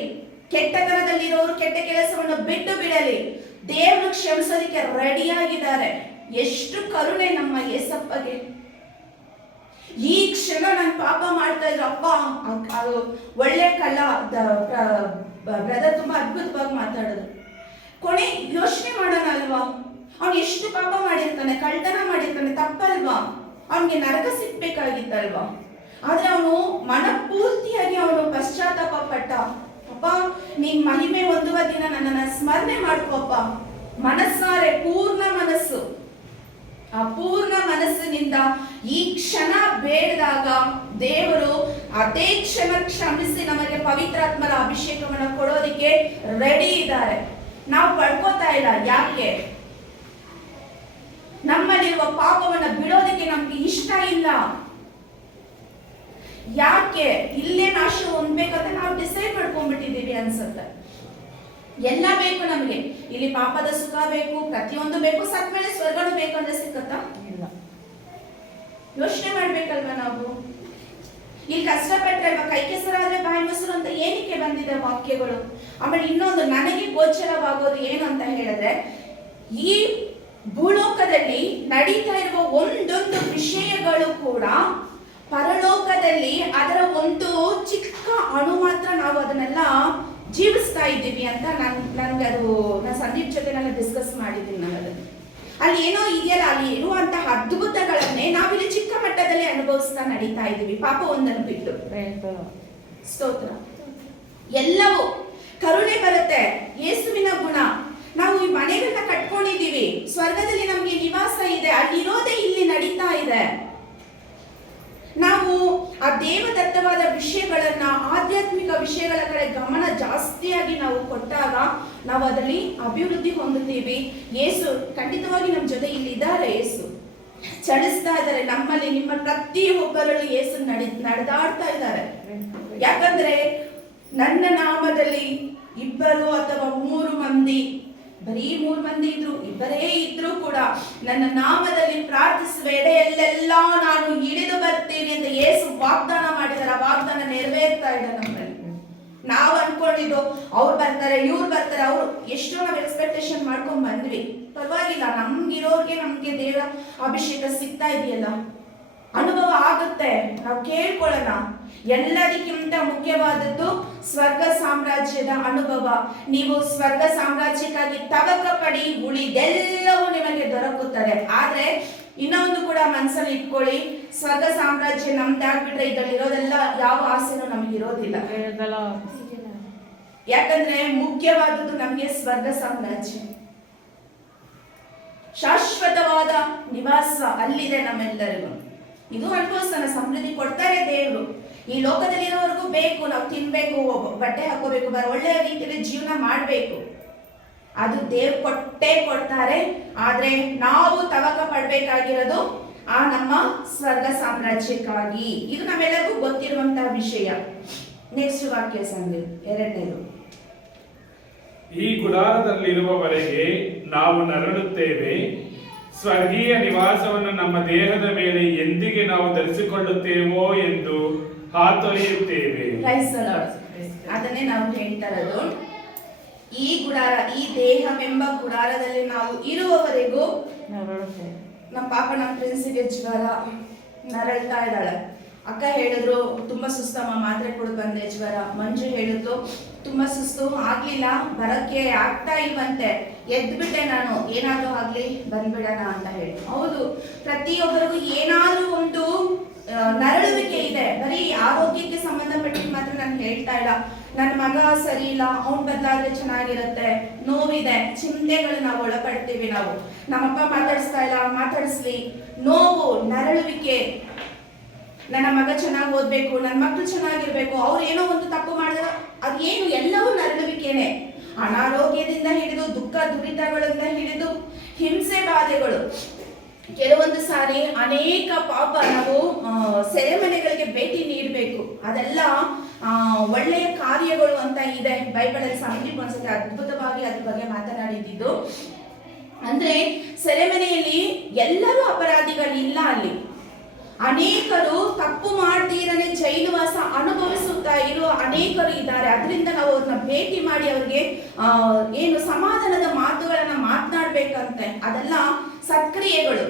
ಕೆಟ್ಟತನದಲ್ಲಿರೋರು ಕೆಟ್ಟ ಕೆಲಸವನ್ನು ಬಿಟ್ಟು ಬಿಡಲಿ. ದೇವರು ಕ್ಷಮಿಸೋದಕ್ಕೆ ರೆಡಿಯಾಗಿದ್ದಾರೆ. ಎಷ್ಟು ಕರುಣೆ ನಮ್ಮ ಯೇಸಪ್ಪಗೆ. ಈ ಕ್ಷಣ ನಾನು ಪಾಪ ಮಾಡ್ತಾ ಇದ್ರು, ಅಪ್ಪ ಅದು ಒಳ್ಳೆ ಕಳ್ಳ. ಬ್ರದರ್ ತುಂಬಾ ಅದ್ಭುತವಾಗಿ ಮಾತಾಡೋದು. ಕೊನೆ ಯೋಚನೆ ಮಾಡೋಣ ಅಲ್ವಾ, ಅವ್ನು ಎಷ್ಟು ಪಾಪ ಮಾಡಿರ್ತಾನೆ, ಕಳ್ತನ ಮಾಡಿರ್ತಾನೆ, ತಪ್ಪಲ್ವಾ? ಅವನಿಗೆ ನರಕ ಸಿಗ್ಬೇಕಾಗಿತ್ತಲ್ವಾ? ಆದ್ರೆ ಅವನು ಮನಪೂರ್ತಿಯಾಗಿ ಅವನು ಪಶ್ಚಾತ್ತಾಪ ಪಟ್ಟ. ಅಪ್ಪ, ನೀನ್ ಮಹಿಮೆ ಹೊಂದುವ ದಿನ ನನ್ನನ್ನ ಸ್ಮರಣೆ ಮಾಡ್ಕೋಪ್ಪ. ಮನಸ್ಸಾರೆ ಪೂರ್ಣ ಮನಸ್ಸು, ಆ ಪೂರ್ಣ ಮನಸ್ಸಿನಿಂದ ಈ ಕ್ಷಣ ಬೇಡಿದಾಗ ದೇವರು ಅದೇ ಕ್ಷಣ ಕ್ಷಮಿಸಿ ನಮಗೆ ಪವಿತ್ರಾತ್ಮರ ಅಭಿಷೇಕವನ್ನು ಕೊಡೋದಿಕ್ಕೆ ರೆಡಿ ಇದ್ದಾರೆ. ನಾವು ಪಡ್ಕೋತಾ ಇಲ್ಲ. ಯಾಕೆ? ನಮ್ಮಲ್ಲಿರುವ ಪಾಪವನ್ನ ಬಿಡೋದಕ್ಕೆ ನಮ್ಗೆ ಇಷ್ಟ ಇಲ್ಲ. ಯಾಕೆ? ಇಲ್ಲೇ ನಾಶ ಹೊಂದ್ಬೇಕಂತ ನಾವು ಡಿಸೈಡ್ ಮಾಡ್ಕೊಂಡ್ಬಿಟ್ಟಿದ್ದೀವಿ ಅನ್ಸುತ್ತೆ. ಎಲ್ಲ ಬೇಕು ನಮ್ಗೆ. ಇಲ್ಲಿ ಪಾಪದ ಸುಖ ಬೇಕು, ಪ್ರತಿಯೊಂದು ಬೇಕು. ಸತ್ ಮೇಲೆ ಸ್ವರ್ಗನು ಬೇಕು ಅಂದ್ರೆ ಸಿಕ್ಕತ್ತಾ? ಇಲ್ಲ. ಯೋಚನೆ ಮಾಡ್ಬೇಕಲ್ವಾ ನಾವು? ಇಲ್ಲಿ ಕಷ್ಟಪಟ್ಟಲ್ವಾ? ಕೈ ಕೆಸರಾದ್ರೆ ಬಾಯಿ ಮೊಸರು ಅಂತ ಏನಕ್ಕೆ ಬಂದಿದೆ ವಾಕ್ಯಗಳು? ಆಮೇಲೆ ಇನ್ನೊಂದು ನನಗೆ ಗೋಚರವಾಗೋದು ಏನು ಅಂತ ಹೇಳಿದ್ರೆ, ಈ ಭೂಲೋಕದಲ್ಲಿ ನಡೀತಾ ಇರುವ ಒಂದೊಂದು ವಿಷಯಗಳು ಕೂಡ ಪರಲೋಕದಲ್ಲಿ ಅದರ ಒಂದು ಚಿಕ್ಕ ಅಣು ಮಾತ್ರ ನಾವು ಅದನ್ನೆಲ್ಲ ಜೀವಿಸ್ತಾ ಇದ್ದೀವಿ ಅಂತ ನನ್ಗೆ ಅದು ನಾನು ಸಂದೀಪ್ ಜೊತೆ ನಾನು ಡಿಸ್ಕಸ್ ಮಾಡಿದ್ದೀನಿ. ನಾನು ಅದನ್ನು ಅಲ್ಲಿ ಏನೋ ಇದೆಯಲ್ಲ, ಅಲ್ಲಿ ಇರುವಂತಹ ಅದ್ಭುತಗಳನ್ನೇ ನಾವಿಲ್ಲಿ ಚಿಕ್ಕ ಮಟ್ಟದಲ್ಲಿ ಅನುಭವಿಸ್ತಾ ನಡೀತಾ ಇದ್ದೀವಿ, ಪಾಪ ಒಂದನ್ನು ಬಿಟ್ಟು. ಸ್ತೋತ್ರ. ಎಲ್ಲವೂ ಕರುಣೆ ಬರುತ್ತೆ, ಯೇಸುವಿನ ಗುಣ. ನಾವು ಈ ಮನೆಗಳನ್ನ ಕಟ್ಕೊಂಡಿದ್ದೀವಿ, ಸ್ವರ್ಗದಲ್ಲಿ ನಮ್ಗೆ ನಿವಾಸ ಇದೆ, ಅಲ್ಲಿರೋದೇ ಇಲ್ಲಿ ನಡೀತಾ ಇದೆ. ನಾವು ಆ ದೇವದತ್ತವಾದ ವಿಷಯಗಳನ್ನ, ಆಧ್ಯಾತ್ಮಿಕ ವಿಷಯಗಳ ಕಡೆ ಗಮನ ಜಾಸ್ತಿಯಾಗಿ ನಾವು ಕೊಟ್ಟಾಗ ನಾವು ಅದರಲ್ಲಿ ಅಭಿವೃದ್ಧಿ ಹೊಂದುತ್ತೀವಿ. ಯೇಸು ಖಂಡಿತವಾಗಿ ನಮ್ಮ ಜೊತೆ ಇಲ್ಲಿ ಇದ್ದಾರೆ. ಯೇಸು ಚಲಿಸ್ತಾ ಇದ್ದಾರೆ ನಮ್ಮಲ್ಲಿ. ನಿಮ್ಮ ಪ್ರತಿಯೊಬ್ಬರಲ್ಲೂ ಯೇಸು ನಡೆದಾಡ್ತಾ ಇದ್ದಾರೆ. ಯಾಕಂದ್ರೆ ನನ್ನ ನಾಮದಲ್ಲಿ 2 ಅಥವಾ 3 ಮಂದಿ, ಬರೀ 3 ಮಂದಿ ಇದ್ರು, ಇಬ್ಬರೇ ಇದ್ರು ಕೂಡ ನನ್ನ ನಾಮದಲ್ಲಿ ಪ್ರಾರ್ಥಿಸುವ ಎಡೆಯಲ್ಲೆಲ್ಲ ನಾನು ಇಳಿದು ಬರ್ತೀನಿ ಅಂತ ಯೇಸು ವಾಗ್ದಾನ ಮಾಡಿದಾರೆ. ಆ ವಾಗ್ದಾನ ನೆರವೇರ್ತಾ ಇದೆ ನಮ್ಮಲ್ಲಿ. ನಾವು ಅನ್ಕೊಂಡಿದ್ದು ಅವ್ರು ಬರ್ತಾರೆ, ಇವ್ರು ಬರ್ತಾರೆ, ಅವ್ರು ಎಷ್ಟೋ ನಾವು ಎಕ್ಸ್ಪೆಕ್ಟೇಷನ್ ಮಾಡ್ಕೊಂಡ್ ಬಂದ್ವಿ. ಪರವಾಗಿಲ್ಲ, ನಮ್ಗಿರೋರ್ಗೆ ನಮ್ಗೆ ದೇವರ ಅಭಿಷೇಕ ಸಿಗ್ತಾ ಇದೆಯಲ್ಲ, ಅನುಭವ ಆಗುತ್ತೆ. ನಾವು ಕೇಳ್ಕೊಳ್ಳೋಣ. ಎಲ್ಲದಕ್ಕಿಂತ ಮುಖ್ಯವಾದದ್ದು ಸ್ವರ್ಗ ಸಾಮ್ರಾಜ್ಯದ ಅನುಭವ. ನೀವು ಸ್ವರ್ಗ ಸಾಮ್ರಾಜ್ಯಕ್ಕಾಗಿ ತವಕ ಪಡಿ, ಉಳಿದೆಲ್ಲವೂ ನಿಮಗೆ ದೊರಕುತ್ತದೆ. ಆದ್ರೆ ಇನ್ನೊಂದು ಕೂಡ ಮನಸ್ಸಲ್ಲಿ ಇಟ್ಕೊಳ್ಳಿ, ಸ್ವರ್ಗ ಸಾಮ್ರಾಜ್ಯ ನಮ್ದಾಗ್ಬಿಟ್ರೆ ಇದರಲ್ಲಿರೋದೆಲ್ಲ ಯಾವ ಆಸೆನೂ ನಮಗಿರೋದಿಲ್ಲ. ಯಾಕಂದ್ರೆ ಮುಖ್ಯವಾದದ್ದು ನಮಗೆ ಸ್ವರ್ಗ ಸಾಮ್ರಾಜ್ಯ, ಶಾಶ್ವತವಾದ ನಿವಾಸ ಅಲ್ಲಿದೆ ನಮ್ಮೆಲ್ಲರಿಗೂ. ಇದು ಅನುಭವಿಸ್ತಾನೆ, ಸಮೃದ್ಧಿ ಕೊಡ್ತಾರೆ ದೇವರು. ಈ ಲೋಕದಲ್ಲಿರೋವರೆಗೂ ಬೇಕು, ನಾವು ತಿನ್ಬೇಕು, ಬಟ್ಟೆ ಹಾಕೋಬೇಕು, ಒಳ್ಳೆಯ ರೀತಿಯಲ್ಲಿ ಜೀವನ ಮಾಡಬೇಕು. ಅದು ದೇವ್ರು ಕೊಟ್ಟೇ ಕೊಡ್ತಾರೆ. ಆದ್ರೆ ನಾವು ತವಕ ಪಡ್ಬೇಕಾಗಿರೋದು ಆ ನಮ್ಮ ಸ್ವರ್ಗ ಸಾಮ್ರಾಜ್ಯಕ್ಕಾಗಿ. ಇದು ನಮ್ಮೆಲ್ಲರಿಗೂ ಗೊತ್ತಿರುವಂತಹ ವಿಷಯ. ನೆಕ್ಸ್ಟ್ ವಾಕ್ಯ ಸಂದೀಪ್, 2ನೇದು. ಈ ಗುಡಾರದಲ್ಲಿರುವವರೆಗೆ ನಾವು ನರಳುತ್ತೇವೆ, ಸ್ವರ್ಗೀಯ ನಿವಾಸವನ್ನು ನಮ್ಮ ದೇಹದ ಮೇಲೆ ಎಂದಿಗೆ ನಾವು ಧರಿಸಿಕೊಳ್ಳುತ್ತೇವೋ ಎಂದು ಹಾತೊರೆಯುತ್ತೇವೆ. ಅದನ್ನೇ ನಾವು ಹೇಳ್ತಾ ಇರೋದು. ಈ ಗುಡಾರ, ಈ ದೇಹವೆಂಬ ಗುಡಾರದಲ್ಲಿ ನಾವು ಇರುವವರೆಗೂ ನಮ್ಮ ಪಾಪ, ನಮ್ಮ ಫ್ರೆಂಡ್ಸಿಗೆ ಜ್ವರ, ನರಳ್ತಾ ಇದ್ದಾಳೆ. ಅಕ್ಕ ಹೇಳಿದ್ರು ತುಂಬಾ ಸುಸ್ತಮ್ಮ, ಮಾತ್ರೆ ಕೊಡು ಬಂದೆ, ಜ್ವರ. ಮಂಜು ಹೇಳಿದ್ರು ತುಂಬಾ ಸುಸ್ತು, ಆಗ್ಲಿಲ್ಲ, ಬರಕ್ಕೆ ಆಗ್ತಾ ಇಲ್ವಂತೆ, ಎದ್ಬಿಟ್ಟೆ ನಾನು, ಏನಾದ್ರೂ ಆಗ್ಲಿ ಬಂದ್ಬಿಡೋಣ ಅಂತ ಹೇಳಿ. ಹೌದು, ಪ್ರತಿಯೊಬ್ಬರಿಗೂ ಏನಾದ್ರೂ ಒಂದು ನರಳುವಿಕೆ ಇದೆ. ಬರೀ ಆರೋಗ್ಯಕ್ಕೆ ಸಂಬಂಧಪಟ್ಟಿದ್ದು ಮಾತ್ರ ನಾನು ಹೇಳ್ತಾ ಇಲ್ಲ. ನನ್ನ ಮಗ ಸರಿ ಇಲ್ಲ, ಅವ್ನು ಬದಲಾದ್ರೆ ಚೆನ್ನಾಗಿರುತ್ತೆ, ನೋವಿದೆ, ಚಿಂತೆಗಳು ನಾವು ಒಳಪಡ್ತೀವಿ. ನಾವು ನಮ್ಮಪ್ಪ ಮಾತಾಡಿಸ್ತಾ ಇಲ್ಲ, ಮಾತಾಡಿಸ್ಲಿ, ನೋವು, ನರಳುವಿಕೆ. ನನ್ನ ಮಗ ಚೆನ್ನಾಗಿ ಓದ್ಬೇಕು, ನನ್ನ ಮಕ್ಕಳು ಚೆನ್ನಾಗಿರ್ಬೇಕು, ಅವ್ರು ಏನೋ ಒಂದು ತಪ್ಪು ಮಾಡಿದ್ರೆ ಅದೇನು ಎಲ್ಲವೂ ನರಳುವಿಕೆನೆ. ಅನಾರೋಗ್ಯದಿಂದ ಹಿಡಿದು ದುಃಖ ದುರಿತಗಳಿಂದ ಹಿಡಿದು ಹಿಂಸೆ ಬಾಧೆಗಳು. ಕೆಲವೊಂದು ಸಾರಿ ಅನೇಕ ಪಾಪ ನಾವು ಸೆರೆಮನೆಗಳಿಗೆ ಭೇಟಿ ನೀಡಬೇಕು. ಅದೆಲ್ಲ ಒಳ್ಳೆಯ ಕಾರ್ಯಗಳು ಅಂತ ಇದೆ ಬೈಬಲಲ್ಲಿ. ಸಂದೀಪ್ ಒಂದ್ಸತಿ ಅದ್ಭುತವಾಗಿ ಅದ್ರ ಬಗ್ಗೆ ಮಾತನಾಡಿದ್ದು. ಅಂದ್ರೆ ಸೆರೆಮನೆಯಲ್ಲಿ ಎಲ್ಲರೂ ಅಪರಾಧಿಗಳಿಲ್ಲ. ಅಲ್ಲಿ ಅನೇಕರು ತಪ್ಪು ಮಾಡ್ತೀರನೆ ಜೈಲುವಾಸ ಅನುಭವಿಸುತ್ತಾ ಇರುವ ಅನೇಕರು ಇದ್ದಾರೆ. ಅದರಿಂದ ನಾವು ಅವ್ರನ್ನ ಭೇಟಿ ಮಾಡಿ ಅವ್ರಿಗೆ ಏನು ಸಮಾಧಾನದ ಮಾತುಗಳನ್ನ ಮಾತನಾಡ್ಬೇಕಂತೆ. ಅದೆಲ್ಲ ಸತ್ಕ್ರಿಯೆಗಳು.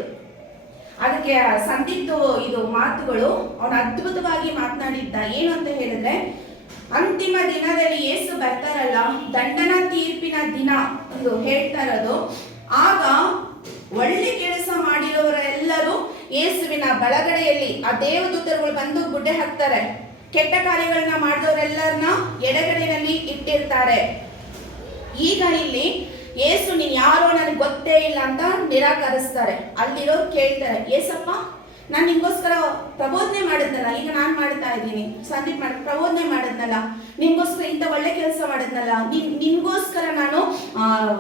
ಅದಕ್ಕೆ ಸಂದೀಪ್ ಇದು ಮಾತುಗಳು ಅವನು ಅದ್ಭುತವಾಗಿ ಮಾತನಾಡಿದ್ದ. ಏನು ಅಂತ ಹೇಳಿದ್ರೆ, ಅಂತಿಮ ದಿನದಲ್ಲಿ ಯೇಸು ಬರ್ತಾರಲ್ಲ, ದಂಡನ ತೀರ್ಪಿನ ದಿನ ಇದು ಹೇಳ್ತಾ ಇರೋದು. ಆಗ ಒಳ್ಳೆ ಕೆಲಸ ಮಾಡಿರೋರೆಲ್ಲರೂ ಯೇಸುವಿನ ಬಲಗಡೆಯಲ್ಲಿ ಆ ದೇವದೂತರುಗಳು ಬಂದು ಗುಡ್ಡೆ ಹಾಕ್ತಾರೆ. ಕೆಟ್ಟ ಕಾರ್ಯಗಳನ್ನ ಮಾಡಿದವರೆಲ್ಲರನ್ನ ಎಡಗಡೆಯಲ್ಲಿ ಇಟ್ಟಿರ್ತಾರೆ. ಈಗ ಇಲ್ಲಿ ಯೇಸು ನೀನ್ ಯಾರೋ ನನಗೆ ಗೊತ್ತೇ ಇಲ್ಲ ಅಂತ ನಿರಾಕರಿಸ್ತಾರೆ. ಅಲ್ಲಿರೋರು ಕೇಳ್ತಾರೆ, ಏಸಪ್ಪ ನಾನು ನಿಮ್ಗೋಸ್ಕರ ಪ್ರಬೋಧನೆ ಮಾಡಿದ್ನಲ್ಲ, ಈಗ ನಾನು ಮಾಡ್ತಾ ಇದ್ದೀನಿ, ಸಂದೀಪ್ ಪ್ರಬೋಧನೆ ಮಾಡಿದ್ನಲ್ಲ, ನಿಮ್ಗೋಸ್ಕರ ಇಂಥ ಒಳ್ಳೆ ಕೆಲಸ ಮಾಡಿದ್ನಲ್ಲ, ನಿನ್ಗೋಸ್ಕರ ನಾನು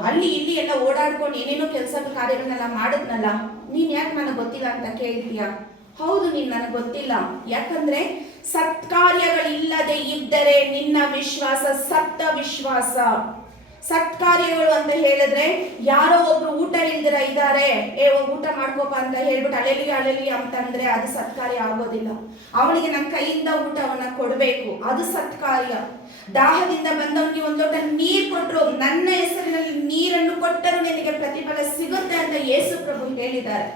ಅಲ್ಲಿ ಇಲ್ಲಿ ಎಲ್ಲ ಓಡಾಡ್ಕೊಂಡು ಏನೇನೋ ಕೆಲಸ ಕಾರ್ಯಗಳನ್ನೆಲ್ಲ ಮಾಡಿದ್ನಲ್ಲ, ನೀನ್ ಯಾಕೆ ನನಗೆ ಗೊತ್ತಿಲ್ಲ ಅಂತ ಕೇಳ್ತೀಯ? ಹೌದು, ನೀನ್ ನನಗೆ ಗೊತ್ತಿಲ್ಲ. ಯಾಕಂದ್ರೆ ಸತ್ಕಾರ್ಯಗಳಿಲ್ಲದೆ ಇದ್ದರೆ ನಿನ್ನ ವಿಶ್ವಾಸ ಸತ್ತ ವಿಶ್ವಾಸ. ಸತ್ಕಾರ್ಯಗಳು ಅಂತ ಹೇಳಿದ್ರೆ, ಯಾರೋ ಒಬ್ರು ಊಟ ಇಲ್ದಿರ ಇದ್ದಾರೆ, ಊಟ ಮಾಡ್ಕೋಪ ಅಂತ ಹೇಳ್ಬಿಟ್ಟು ಅಲೆಲಿ ಅಂತಂದ್ರೆ ಅದು ಸತ್ಕಾರ್ಯ ಆಗೋದಿಲ್ಲ. ಅವನಿಗೆ ನನ್ನ ಕೈಯಿಂದ ಊಟವನ್ನ ಕೊಡಬೇಕು, ಅದು ಸತ್ಕಾರ್ಯ. ದಾಹದಿಂದ ಬಂದವನಿಗೆ ಒಂದು ಲೋಟ ನೀರು ಕೊಟ್ಟರು, ನನ್ನ ಹೆಸರಿನಲ್ಲಿ ನೀರನ್ನು ಕೊಟ್ಟರು ನಿನಗೆ ಪ್ರತಿಫಲ ಸಿಗುತ್ತೆ ಅಂತ ಯೇಸು ಪ್ರಭು ಹೇಳಿದ್ದಾರೆ.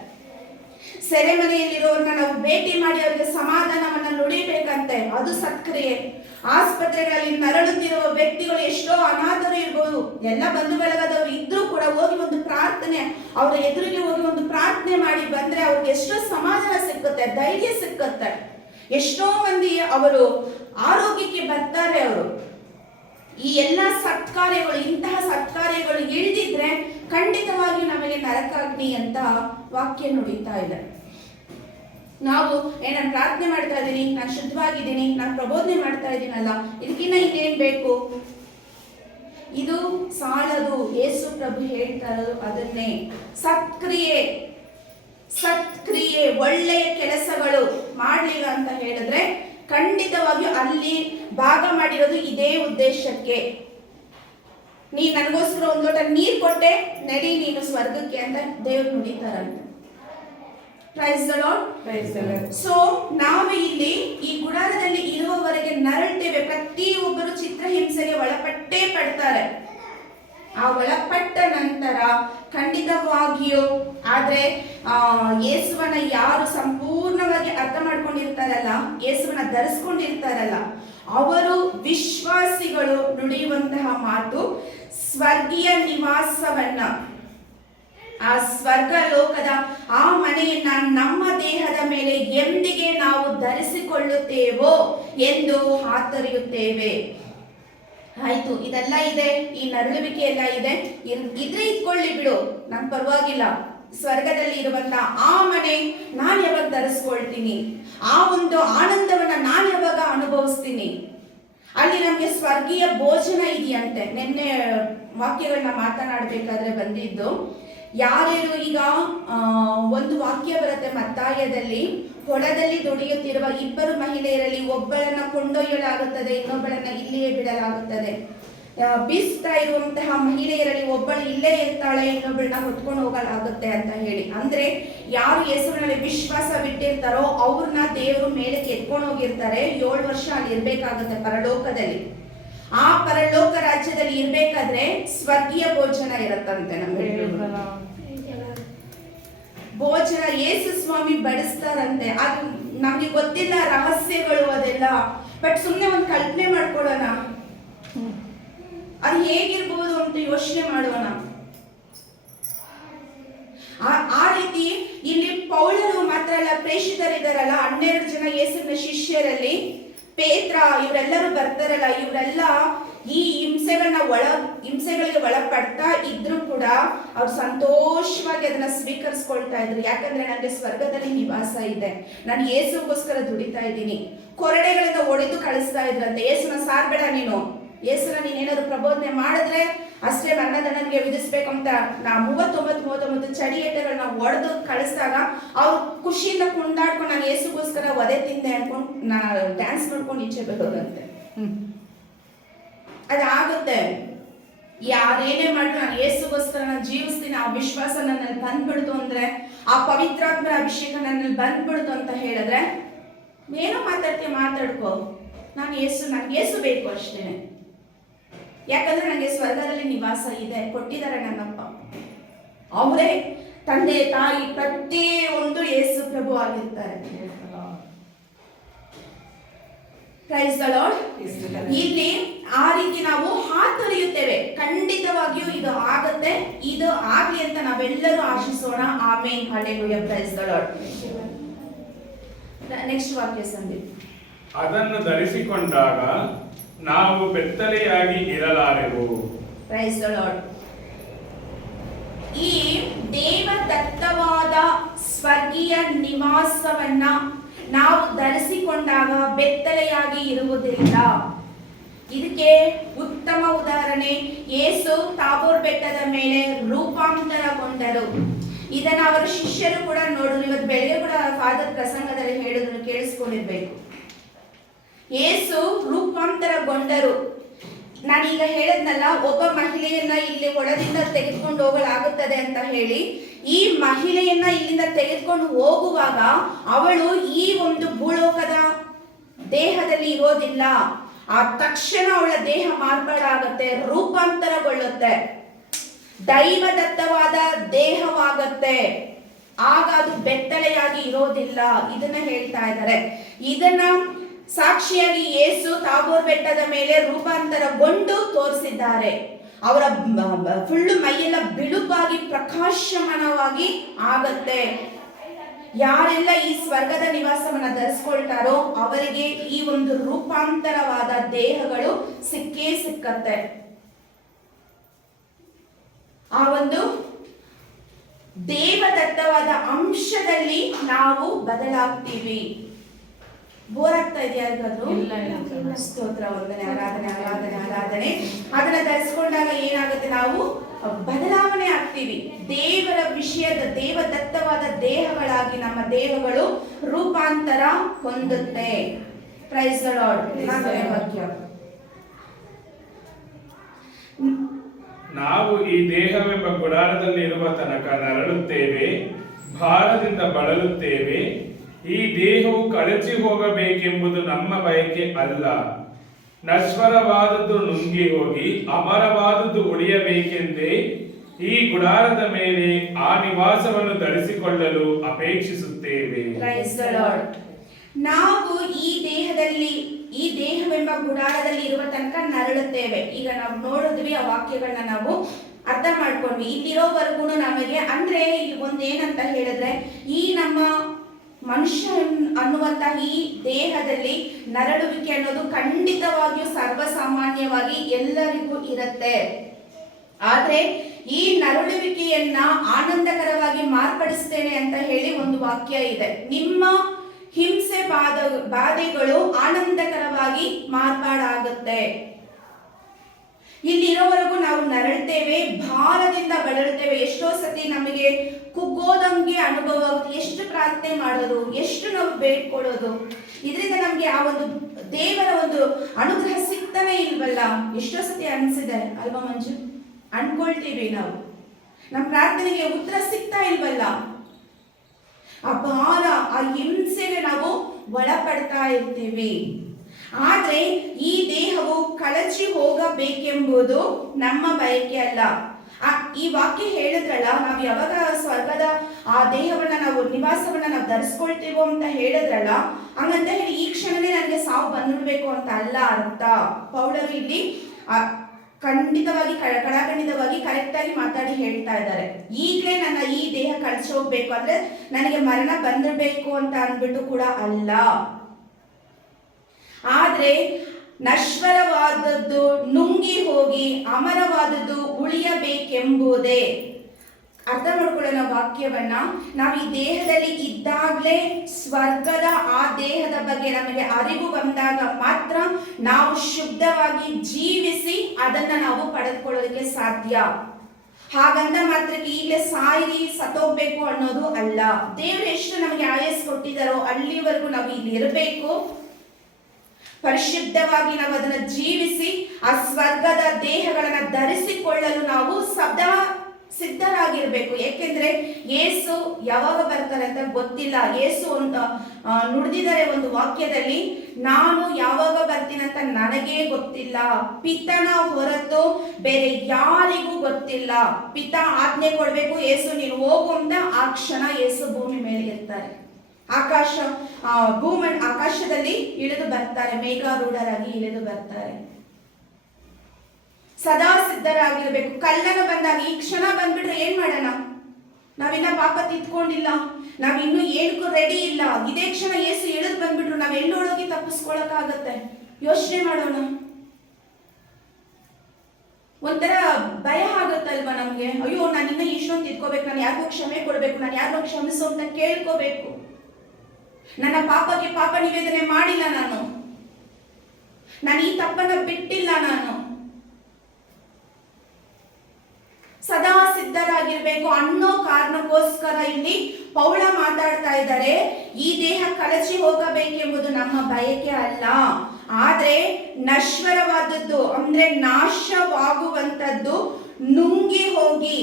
ಸೆರೆಮನೆಯಲ್ಲಿರೋರ್ನ ನಾವು ಭೇಟಿ ಮಾಡಿ ಅವರಿಗೆ ಸಮಾಧಾನವನ್ನ ನುಡಿಬೇಕಂತೆ, ಅದು ಸತ್ಕ್ರಿಯೆ. ಆಸ್ಪತ್ರೆಗಳಲ್ಲಿ ನರಳುತ್ತಿರುವ ವ್ಯಕ್ತಿಗಳು, ಎಷ್ಟೋ ಅನಾಥರು ಇರ್ಬೋದು, ಎಲ್ಲ ಬಂಧು ಬಳಗದವರು ಇದ್ರೂ ಕೂಡ ಹೋಗಿ ಒಂದು ಪ್ರಾರ್ಥನೆ, ಅವರ ಎದುರಿಗೆ ಹೋಗಿ ಒಂದು ಪ್ರಾರ್ಥನೆ ಮಾಡಿ ಬಂದ್ರೆ ಅವ್ರಿಗೆ ಎಷ್ಟೋ ಸಮಾಧಾನ ಸಿಕ್ಕುತ್ತೆ, ಧೈರ್ಯ ಸಿಕ್ಕುತ್ತೆ. ಎಷ್ಟೋ ಮಂದಿ ಅವರು ಆರೋಗ್ಯಕ್ಕೆ ಬರ್ತಾರೆ. ಅವರು ಈ ಎಲ್ಲ ಸತ್ಕಾರ್ಯಗಳು, ಇಂತಹ ಸತ್ಕಾರ್ಯಗಳು ಇಳಿದಿದ್ರೆ ಖಂಡಿತವಾಗಿ ನಮಗೆ ನರಕಾಗ್ನಿ ಅಂತ ವಾಕ್ಯ ನುಡಿತಾ ಇದೆ. ನಾವು ನಾನು ಪ್ರಾರ್ಥನೆ ಮಾಡ್ತಾ ಇದ್ದೀನಿ, ನಾನು ಶುದ್ಧವಾಗಿದ್ದೀನಿ, ನಾನು ಪ್ರಬೋಧನೆ ಮಾಡ್ತಾ ಇದ್ದೀನಲ್ಲ, ಇದಕ್ಕಿನ್ನ ಇನ್ನೇನ್ ಬೇಕು? ಇದು ಸಾಲದು. ಯೇಸು ಪ್ರಭು ಹೇಳ್ತಾ ಇರೋದು ಅದನ್ನೇ. ಸತ್ಕ್ರಿಯೆ ಒಳ್ಳೆಯ ಕೆಲಸಗಳು ಮಾಡಲಿಲ್ಲ ಅಂತ ಹೇಳಿದ್ರೆ ಖಂಡಿತವಾಗಿಯೂ ಅಲ್ಲಿ ಭಾಗ ಮಾಡಿರೋದು ಇದೇ ಉದ್ದೇಶಕ್ಕೆ. ನೀ ನನಗೋಸ್ಕರ ಒಂದು ಲೋಟ ನೀರು ಕೊಟ್ಟೆ, ನಡಿ ನೀನು ಸ್ವರ್ಗಕ್ಕೆ ಅಂತ ದೇವರು ನುಡಿತಾರಂತೆ. Praise the Lord. ಸೊ ನಾವು ಇಲ್ಲಿ ಈ ಗುಡಾರದಲ್ಲಿ ಇರುವವರೆಗೆ ನರಳ್ತೇವೆ. ಪ್ರತಿಯೊಬ್ಬರು ಚಿತ್ರಹಿಂಸೆಗೆ ಒಳಪಟ್ಟೇ ಪಡ್ತಾರೆ. ಆ ಒಳಪಟ್ಟ ನಂತರ ಖಂಡಿತವಾಗಿಯೂ ಆದ್ರೆ ಯೇಸುವನ್ನ ಯಾರು ಸಂಪೂರ್ಣವಾಗಿ ಅರ್ಥ ಮಾಡ್ಕೊಂಡಿರ್ತಾರಲ್ಲ, ಯೇಸುವನ್ನ ಧರಿಸ್ಕೊಂಡಿರ್ತಾರಲ್ಲ, ಅವರು ವಿಶ್ವಾಸಿಗಳು ನುಡಿಯುವಂತಹ ಮಾತು, ಸ್ವರ್ಗೀಯ ನಿವಾಸವನ್ನ, ಆ ಸ್ವರ್ಗ ಲೋಕದ ಆ ಮನೆಯನ್ನ ನಮ್ಮ ದೇಹದ ಮೇಲೆ ಎಂದಿಗೆ ನಾವು ಧರಿಸಿಕೊಳ್ಳುತ್ತೇವೋ ಎಂದು ಹಾತೊರೆಯುತ್ತೇವೆ. ಆಯ್ತು, ಇದೆಲ್ಲ ಇದೆ, ಈ ನರಳುವಿಕೆ ಎಲ್ಲ ಇದೆ, ಇದ್ರೆ ಇಟ್ಕೊಳ್ಳಿ ಬಿಡು, ನಂಗೆ ಪರವಾಗಿಲ್ಲ. ಸ್ವರ್ಗದಲ್ಲಿ ಇರುವಂತ ಆ ಮನೆ ನಾನು ಯಾವಾಗ ಧರಿಸ್ಕೊಳ್ತೀನಿ, ಆ ಒಂದು ಆನಂದವನ್ನ ನಾನು ಯಾವಾಗ ಅನುಭವಿಸ್ತೀನಿ. ಅಲ್ಲಿ ನಮ್ಗೆ ಸ್ವರ್ಗೀಯ ಭೋಜನ ಇದೆಯಂತೆ. ನಿನ್ನೆ ವಾಕ್ಯಗಳನ್ನ ಮಾತನಾಡಬೇಕಾದ್ರೆ ಬಂದಿದ್ದು, ಯಾರ್ಯಾರು ಈಗ ಒಂದು ವಾಕ್ಯ ಬರುತ್ತೆ ಮತ್ತಾಯದಲ್ಲಿ, ಹೊಲದಲ್ಲಿ ದುಡಿಯುತ್ತಿರುವ 2 ಮಹಿಳೆಯರಲ್ಲಿ ಒಬ್ಬಳನ್ನ ಕೊಂಡೊಯ್ಯಲಾಗುತ್ತದೆ, ಇನ್ನೊಬ್ಬಳನ್ನ ಇಲ್ಲಿಯೇ ಬಿಡಲಾಗುತ್ತದೆ. ಬೀಸ್ತಾ ಇರುವಂತಹ ಮಹಿಳೆಯರಲ್ಲಿ ಒಬ್ಬಳು ಇಲ್ಲೇ ಇರ್ತಾಳೆ, ಇನ್ನೊಬ್ಬಳನ್ನ ಹೊತ್ಕೊಂಡು ಹೋಗಲಾಗುತ್ತೆ ಅಂತ ಹೇಳಿ. ಅಂದ್ರೆ ಯಾರು ಯೇಸುವಿನಲ್ಲಿ ವಿಶ್ವಾಸ ಬಿಟ್ಟಿರ್ತಾರೋ ಅವ್ರನ್ನ ದೇವರು ಮೇಲಕ್ಕೆ ಎತ್ಕೊಂಡು ಹೋಗಿರ್ತಾರೆ. 7 ವರ್ಷ ಅಲ್ಲಿ ಇರ್ಬೇಕಾಗುತ್ತೆ ಪರಲೋಕದಲ್ಲಿ. ಆ ಪರಲೋಕ ರಾಜ್ಯದಲ್ಲಿ ಇರ್ಬೇಕಾದ್ರೆ ಸ್ವರ್ಗೀಯ ಭೋಜನ ಇರತ್ತಂತೆ. ಭೋಜನ ಯೇಸು ಸ್ವಾಮಿ ಬಡಿಸ್ತಾರಂತೆ. ಅದು ನಮ್ಗೆ ಗೊತ್ತಿಲ್ಲ ರಹಸ್ಯಗಳು ಅದೆಲ್ಲ, ಬಟ್ ಸುಮ್ಮನೆ ಒಂದು ಕಲ್ಪನೆ ಮಾಡ್ಕೊಳ್ಳೋಣ, ಅದು ಹೇಗಿರ್ಬೋದು ಅಂತ ಯೋಚನೆ ಮಾಡೋಣ. ಆ ರೀತಿ ಇಲ್ಲಿ ಪೌಲರು ಮಾತ್ರ ಅಲ್ಲ, ಪ್ರೇಷಿತರಿದ್ದಾರಲ್ಲ 12 ಜನ ಯೇಸುವಿನ ಶಿಷ್ಯರಲ್ಲಿ, ಪೇತ್ರ, ಇವರೆಲ್ಲರೂ ಬರ್ತಾರಲ್ಲ, ಇವರೆಲ್ಲ ಈ ಹಿಂಸೆಗಳಿಗೆ ಒಳಪಡ್ತಾ ಇದ್ರು ಕೂಡ ಅವ್ರು ಸಂತೋಷವಾಗಿ ಅದನ್ನ ಸ್ವೀಕರಿಸ್ಕೊಳ್ತಾ ಇದ್ರು. ಯಾಕಂದ್ರೆ ನನಗೆ ಸ್ವರ್ಗದಲ್ಲಿ ನಿವಾಸ ಇದೆ, ನಾನು ಯೇಸುಗೋಸ್ಕರ ದುಡಿತಾ ಇದ್ದೀನಿ. ಕೊರಡೆಗಳಿಂದ ಒಡೆದು ಕಳಿಸ್ತಾ ಇದ್ರಂತೆ, ಯೇಸುನ ಸಾರ್ಬೇಡ ನೀನು, ಯೇಸುನ ನೀನೇನಾದ್ರು ಪ್ರಬೋಧನೆ ಮಾಡಿದ್ರೆ ಅಷ್ಟೇ ಮರಣದಂಡನೆಗೆ ವಿಧಿಸ್ಬೇಕಂತ 39 ಚಡಿಯೇಟಗಳನ್ನ ಒಡೆದು ಕಳಿಸಿದಾಗ ಅವ್ರು ಖುಷಿಯಿಂದ ಕುಂದಾಡ್ಕೊಂಡು ನಾನು ಯೇಸುಗೋಸ್ಕರ ವಧೆ ತಿಂದೆ ಅನ್ಕೊಂಡು ಡ್ಯಾನ್ಸ್ ಮಾಡ್ಕೊಂಡು ಈಚೆ ಬರೋದಂತೆ. ಅದಾಗುತ್ತೆ. ಯಾರೇನೇ ಮಾಡಿದ್ರು ನಾನು ಯೇಸುಗೋಸ್ಕರ ನಾನು ಜೀವಿಸ್ತೀನಿ, ಆ ವಿಶ್ವಾಸ ನನ್ನಲ್ಲಿ ಬಂದ್ಬಿಡ್ತು ಅಂದ್ರೆ, ಆ ಪವಿತ್ರಾತ್ಮರ ಅಭಿಷೇಕ ನನ್ನಲ್ಲಿ ಬಂದ್ಬಿಡ್ತು ಅಂತ ಹೇಳಿದ್ರೆ, ಏನೋ ಮಾತಾಡ್ಕೋ, ನನ್ಗೆ ಯೇಸು ಬೇಕು ಅಷ್ಟೇನೆ. ಯಾಕಂದ್ರೆ ನನಗೆ ಸ್ವರ್ಗದಲ್ಲಿ ನಿವಾಸ ಇದೆ, ಕೊಟ್ಟಿದ್ದಾರೆ ನನ್ನಪ್ಪ. ಅವರೇ ತಂದೆ ತಾಯಿ ಪ್ರತಿಯೊಂದು ಯೇಸು ಪ್ರಭು ಆಗಿರ್ತಾರೆ. Price the lord. ಇಲ್ಲಿ ಆ ರೀತಿ ನಾವು ಹಾತೊರೆಯುತ್ತೇವೆ. ಖಂಡಿತವಾಗಿಯೂ ಇದು ಆಗತ್ತೆ, ಇದು ಆಗ್ಲಿ ಅಂತ ನಾವೆಲ್ಲರೂ ಆಶಿಸೋಣ. Amen, hallelujah, praise the Lord. Next ವಾಕ್ಯ ಸಂದೀಪ್. ಅದನ್ನು ಧರಿಸಿಕೊಂಡಾಗ ನಾವು ಬೆತ್ತಲೆಯಾಗಿ ಇರಲಾರೆವು. Price the lord. ಈ ದೇವದತ್ತವಾದ ಸ್ವರ್ಗೀಯ ನಿವಾಸವನ್ನ ನಾವು ಧರಿಸಿಕೊಂಡಾಗ ಬೆತ್ತಲೆಯಾಗಿ ಇರುವುದಿಲ್ಲ. ಇದಕ್ಕೆ ಉತ್ತಮ ಉದಾಹರಣೆ ಯೇಸು ತಾಬೋರ್ ಬೆಟ್ಟದ ಮೇಲೆ ರೂಪಾಂತರಗೊಂಡರು. ಇದನ್ನ ಅವರ ಶಿಷ್ಯರು ಕೂಡ ನೋಡಿದ್ರು. ಇವತ್ತು ಬೆಳಗ್ಗೆ ಕೂಡ ಫಾದರ್ ಪ್ರಸಂಗದಲ್ಲಿ ಹೇಳಿದ್ರು, ಕೇಳಿಸ್ಕೊಂಡಿರ್ಬೇಕು. ಯೇಸು ರೂಪಾಂತರಗೊಂಡರು. ನಾನೀಗ ಹೇಳಿದ್ನಲ್ಲ, ಒಬ್ಬ ಮಹಿಳೆಯನ್ನ ಇಲ್ಲಿ ಒಳದಿಂದ ತೆಗೆದುಕೊಂಡು ಹೋಗಲಾಗುತ್ತದೆ ಅಂತ ಹೇಳಿ. ಈ ಮಹಿಳೆಯನ್ನ ಇಲ್ಲಿಂದ ತೆಗೆದುಕೊಂಡು ಹೋಗುವಾಗ ಅವಳು ಈ ಒಂದು ಭೂಲೋಕದ ದೇಹದಲ್ಲಿ ಇರೋದಿಲ್ಲ. ಆ ತಕ್ಷಣ ಅವಳ ದೇಹ ಮಾರ್ಪಾಡಾಗತ್ತೆ, ರೂಪಾಂತರಗೊಳ್ಳುತ್ತೆ, ದೈವದತ್ತವಾದ ದೇಹವಾಗತ್ತೆ. ಆಗ ಅದು ಬೆತ್ತಲೆಯಾಗಿ ಇರೋದಿಲ್ಲ. ಇದನ್ನ ಹೇಳ್ತಾ ಇದ್ದಾರೆ. ಇದನ್ನ ಸಾಕ್ಷಿಯಾಗಿ ಯೇಸು ತಾಬೋರ್ ಬೆಟ್ಟದ ಮೇಲೆ ರೂಪಾಂತರಗೊಂಡು ತೋರಿಸಿದ್ದಾರೆ. ಅವರ ಫುಲ್ಲು ಮೈಯೆಲ್ಲ ಬಿಳುಪಾಗಿ ಪ್ರಕಾಶಮಾನವಾಗಿ ಆಗತ್ತೆ. ಯಾರೆಲ್ಲ ಈ ಸ್ವರ್ಗದ ನಿವಾಸವನ್ನ ಧರಿಸ್ಕೊಳ್ತಾರೋ ಅವರಿಗೆ ಈ ಒಂದು ರೂಪಾಂತರವಾದ ದೇಹಗಳು ಸಿಕ್ಕೇ ಸಿಕ್ಕತ್ತೆ. ಆ ಒಂದು ದೇವದತ್ತವಾದ ಅಂಶದಲ್ಲಿ ನಾವು ಬದಲಾಗ್ತೀವಿ. ಬೋರ್ ಆಗ್ತಾ ಇದೆಯಾ? ಸ್ತೋತ್ರ, ವಂದನೆ, ಆರಾಧನೆ, ಆರಾಧನೆ, ಆರಾಧನೆ. ಅದನ್ನ ಧರಿಸ್ಕೊಂಡಾಗ ಏನಾಗುತ್ತೆ? ನಾವು ಬದಲಾವಣೆ ಆಗ್ತೀವಿ. ದೇವರ ವಿಷಯದ ದೇವದತ್ತವಾದ ದೇಹಗಳಾಗಿ ನಮ್ಮ ದೇಹಗಳು ರೂಪಾಂತರ ಹೊಂದುತ್ತೆ. Price the lord. ವಾಕ್ಯ. ನಾವು ಈ ದೇಹವೆಂಬ ಗುಡಾರದಲ್ಲಿ ಇರುವ ತನಕ ನರಳುತ್ತೇವೆ, ಭಾರದಿಂದ ಬಳಲುತ್ತೇವೆ. ಈ ದೇಹವು ಕಳಚಿ ಹೋಗಬೇಕೆಂಬುದು ನಮ್ಮ ಬಯಕೆ ಅಲ್ಲ. ನಶ್ವರವಾದದ್ದು ನುಂಗಿ ಹೋಗಿ ಅಮರವಾದದ್ದು ಉಳಿಯಬೇಕೆಂದೇ ಈ ಗುಡಾರದ ಮೇಲೆ ಆ ನಿವಾಸವನ್ನು ಧರಿಸಿಕೊಳ್ಳಲು ಅಪೇಕ್ಷಿಸುತ್ತೇವೆ. Praise the Lord. ನಾವು ಈ ದೇಹವೆಂಬ ಗುಡಾರದಲ್ಲಿ ಇರುವ ತನಕ ನರಳುತ್ತೇವೆ. ಈಗ ನಾವು ನೋಡಿದ್ವಿ, ಆ ವಾಕ್ಯಗಳನ್ನ ನಾವು ಅರ್ಥ ಮಾಡ್ಕೊಂಡ್ವಿ. ಇಲ್ಲಿರೋವರೆಗೂ ನಮಗೆ ಅಂದ್ರೆ ಒಂದೇನಂತ ಹೇಳಿದ್ರೆ, ಈ ನಮ್ಮ ಮನುಷ್ಯ ಅನ್ನುವಂತಹ ಈ ದೇಹದಲ್ಲಿ ನರಳುವಿಕೆ ಅನ್ನೋದು ಖಂಡಿತವಾಗಿಯೂ ಸರ್ವಸಾಮಾನ್ಯವಾಗಿ ಎಲ್ಲರಿಗೂ ಇರುತ್ತೆ. ಆದ್ರೆ ಈ ನರಳುವಿಕೆಯನ್ನ ಆನಂದಕರವಾಗಿ ಮಾರ್ಪಡಿಸ್ತೇನೆ ಅಂತ ಹೇಳಿ ಒಂದು ವಾಕ್ಯ ಇದೆ. ನಿಮ್ಮ ಹಿಂಸೆ ಬಾಧೆಗಳು ಆನಂದಕರವಾಗಿ ಮಾರ್ಪಾಡಾಗುತ್ತೆ. ಇಲ್ಲಿರೋವರೆಗೂ ನಾವು ನರಳ್ತೇವೆ, ಭಾರದಿಂದ ಬಳಲ್ತೇವೆ. ಎಷ್ಟೋ ಸತಿ ನಮಗೆ ಕುಗ್ಗೋದಂಗೆ ಅನುಭವ ಆಗುತ್ತೆ. ಎಷ್ಟು ಪ್ರಾರ್ಥನೆ ಮಾಡೋದು, ಎಷ್ಟು ನಾವು ಬೇಡ್ಕೊಳ್ಳೋದು, ಇದರಿಂದ ನಮ್ಗೆ ಆ ಒಂದು ದೇವರ ಒಂದು ಅನುಗ್ರಹ ಸಿಗ್ತಾನೆ ಇಲ್ವಲ್ಲ. ಎಷ್ಟೋ ಸತಿ ಅನ್ಸಿದೆ ಅಲ್ವಾ ಮಂಜು? ಅನ್ಕೊಳ್ತೀವಿ ನಾವು, ನಮ್ಮ ಪ್ರಾರ್ಥನೆಗೆ ಉತ್ತರ ಸಿಗ್ತಾ ಇಲ್ವಲ್ಲ. ಆ ಭಾರ, ಆ ಹಿಂಸೆಗೆ ನಾವು ಒಳಪಡ್ತಾ ಇರ್ತೀವಿ. ಆದ್ರೆ ಈ ದೇಹವು ಕಳಚಿ ಹೋಗಬೇಕೆಂಬುದು ನಮ್ಮ ಬಯಕೆ ಅಲ್ಲ. ಈ ವಾಕ್ಯ ಹೇಳಿದ್ರಲ್ಲ, ನಾವು ಯಾವಾಗ ಸ್ವರ್ಗದ ಆ ದೇಹವನ್ನ ನಾವು ನಿವಾಸವನ್ನ ನಾವು ಧರಿಸ್ಕೊಳ್ತೀವೋ ಅಂತ ಹೇಳಿದ್ರಲ್ಲ, ಹಂಗಂತ ಹೇಳಿ ಈ ಕ್ಷಣನೇ ನನಗೆ ಸಾವು ಬಂದ್ಬಿಡ್ಬೇಕು ಅಂತ ಅಲ್ಲ ಅರ್ಥ. ಪೌಲರು ಇಲ್ಲಿ ಖಂಡಿತವಾಗಿ ಕಡಾಖಂಡಿತವಾಗಿ ಕರೆಕ್ಟಾಗಿ ಮಾತಾಡಿ ಹೇಳ್ತಾ ಇದ್ದಾರೆ. ಈಗಲೇ ನನ್ನ ಈ ದೇಹ ಕಳಚಿ ಹೋಗ್ಬೇಕು ಅಂದ್ರೆ ನನಗೆ ಮರಣ ಬಂದಿರಬೇಕು ಅಂತ ಅಂದ್ಬಿಟ್ಟು ಕೂಡ ಅಲ್ಲ. ಆದ್ರೆ ನಶ್ವರವಾದದ್ದು ನುಂಗಿ ಹೋಗಿ ಅಮರವಾದದ್ದು ಉಳಿಯಬೇಕೆಂಬುದೇ. ಅರ್ಥ ಮಾಡ್ಕೊಳ್ಳೋಣ ವಾಕ್ಯವನ್ನ. ನಾವು ಈ ದೇಹದಲ್ಲಿ ಇದ್ದಾಗಲೇ ಸ್ವರ್ಗದ ಆ ದೇಹದ ಬಗ್ಗೆ ನಮಗೆ ಅರಿವು ಬಂದಾಗ ಮಾತ್ರ ನಾವು ಶುದ್ಧವಾಗಿ ಜೀವಿಸಿ ಅದನ್ನ ನಾವು ಪಡೆದುಕೊಳ್ಳೋದಕ್ಕೆ ಸಾಧ್ಯ. ಹಾಗಂದ ಮಾತ್ರಕ್ಕೆ ಈಗಲೇ ಸಾಯಿರಿ ಸತ್ತೋಗ್ಬೇಕು ಅನ್ನೋದು ಅಲ್ಲ. ದೇವರು ಎಷ್ಟು ನಮಗೆ ಆಯಸ್ ಕೊಟ್ಟಿದ್ದಾರೋ ಅಲ್ಲಿವರೆಗೂ ನಾವು ಇಲ್ಲಿ ಇರಬೇಕು. ಪರಿಶುದ್ಧವಾಗಿ ನಾವು ಅದನ್ನ ಜೀವಿಸಿ ಆ ಸ್ವರ್ಗದ ದೇಹಗಳನ್ನ ಧರಿಸಿಕೊಳ್ಳಲು ನಾವು ಸದಾ ಸಿದ್ಧರಾಗಿರ್ಬೇಕು. ಏಕೆಂದ್ರೆ ಯೇಸು ಯಾವಾಗ ಬರ್ತಾರೆ ಅಂತ ಗೊತ್ತಿಲ್ಲ. ಯೇಸು ಒಂದು ನುಡಿದಿದ್ದಾರೆ ಒಂದು ವಾಕ್ಯದಲ್ಲಿ, ನಾನು ಯಾವಾಗ ಬರ್ತೀನಂತ ನನಗೇ ಗೊತ್ತಿಲ್ಲ, ಪಿತನ ಹೊರತು ಬೇರೆ ಯಾರಿಗೂ ಗೊತ್ತಿಲ್ಲ. ಪಿತ ಆಜ್ಞೆ ಕೊಡ್ಬೇಕು, ಯೇಸು ನೀನು ಹೋಗು ಅಂತ ಆ ಕ್ಷಣ ಯೇಸು ಭೂಮಿ ಮೇಲೆ ಇರ್ತಾರೆ. ಆಕಾಶದಲ್ಲಿ ಇಳಿದು ಬರ್ತಾರೆ, ಮೇಘಾರೂಢರಾಗಿ ಇಳಿದು ಬರ್ತಾರೆ. ಸದಾ ಸಿದ್ಧರಾಗಿರ್ಬೇಕು. ಕಳ್ಳನ ಬಂದಾಗ ಈ ಕ್ಷಣ ಬಂದ್ಬಿಟ್ರೆ ಏನ್ ಮಾಡೋಣ? ನಾವಿನ್ನ ಪಾಪ ತಿದ್ಕೊಂಡಿಲ್ಲ, ನಾವಿನ್ನೂ ಏನಕ್ಕೂ ರೆಡಿ ಇಲ್ಲ. ಇದೇ ಕ್ಷಣ ಯೇಸು ಇಳಿದು ಬಂದ್ಬಿಟ್ರು ನಾವ್ ಎಲ್ಲೋಳೋಗಿ ತಪ್ಪಿಸ್ಕೊಳಕ್ಕಾಗತ್ತೆ? ಯೋಚನೆ ಮಾಡೋಣ. ಒಂಥರ ಭಯ ಆಗುತ್ತಲ್ವಾ ನಮ್ಗೆ? ಅಯ್ಯೋ ನಾನು ಇನ್ನ ಇಷ್ಟೊಂದು ತಿದ್ಕೋಬೇಕು, ನಾನು ಯಾರಿಗೋ ಕ್ಷಮೆ ಕೊಡ್ಬೇಕು, ನಾನು ಯಾರಿಗೋ ಕ್ಷಮಿಸು ಅಂತ ಕೇಳ್ಕೋಬೇಕು. ನನ್ನ ಪಾಪಕ್ಕೆ ಪಾಪ ನಿವೇದನೆ ಮಾಡಿಲ್ಲ, ನಾನು ಈ ತಪ್ಪನ್ನ ಬಿಟ್ಟಿಲ್ಲ. ನಾನು ಸದಾ ಸಿದ್ಧರಾಗಿರ್ಬೇಕು ಅನ್ನೋ ಕಾರಣಕ್ಕೋಸ್ಕರ ಇಲ್ಲಿ ಪೌಳ ಮಾತಾಡ್ತಾ ಇದ್ದಾರೆ. ಈ ದೇಹ ಕಳಚಿ ಹೋಗಬೇಕೆಂಬುದು ನಮ್ಮ ಬಯಕೆ ಅಲ್ಲ, ಆದ್ರೆ ನಶ್ವರವಾದದ್ದು ಅಂದ್ರೆ ನಾಶವಾಗುವಂತದ್ದು ನುಂಗಿ ಹೋಗಿ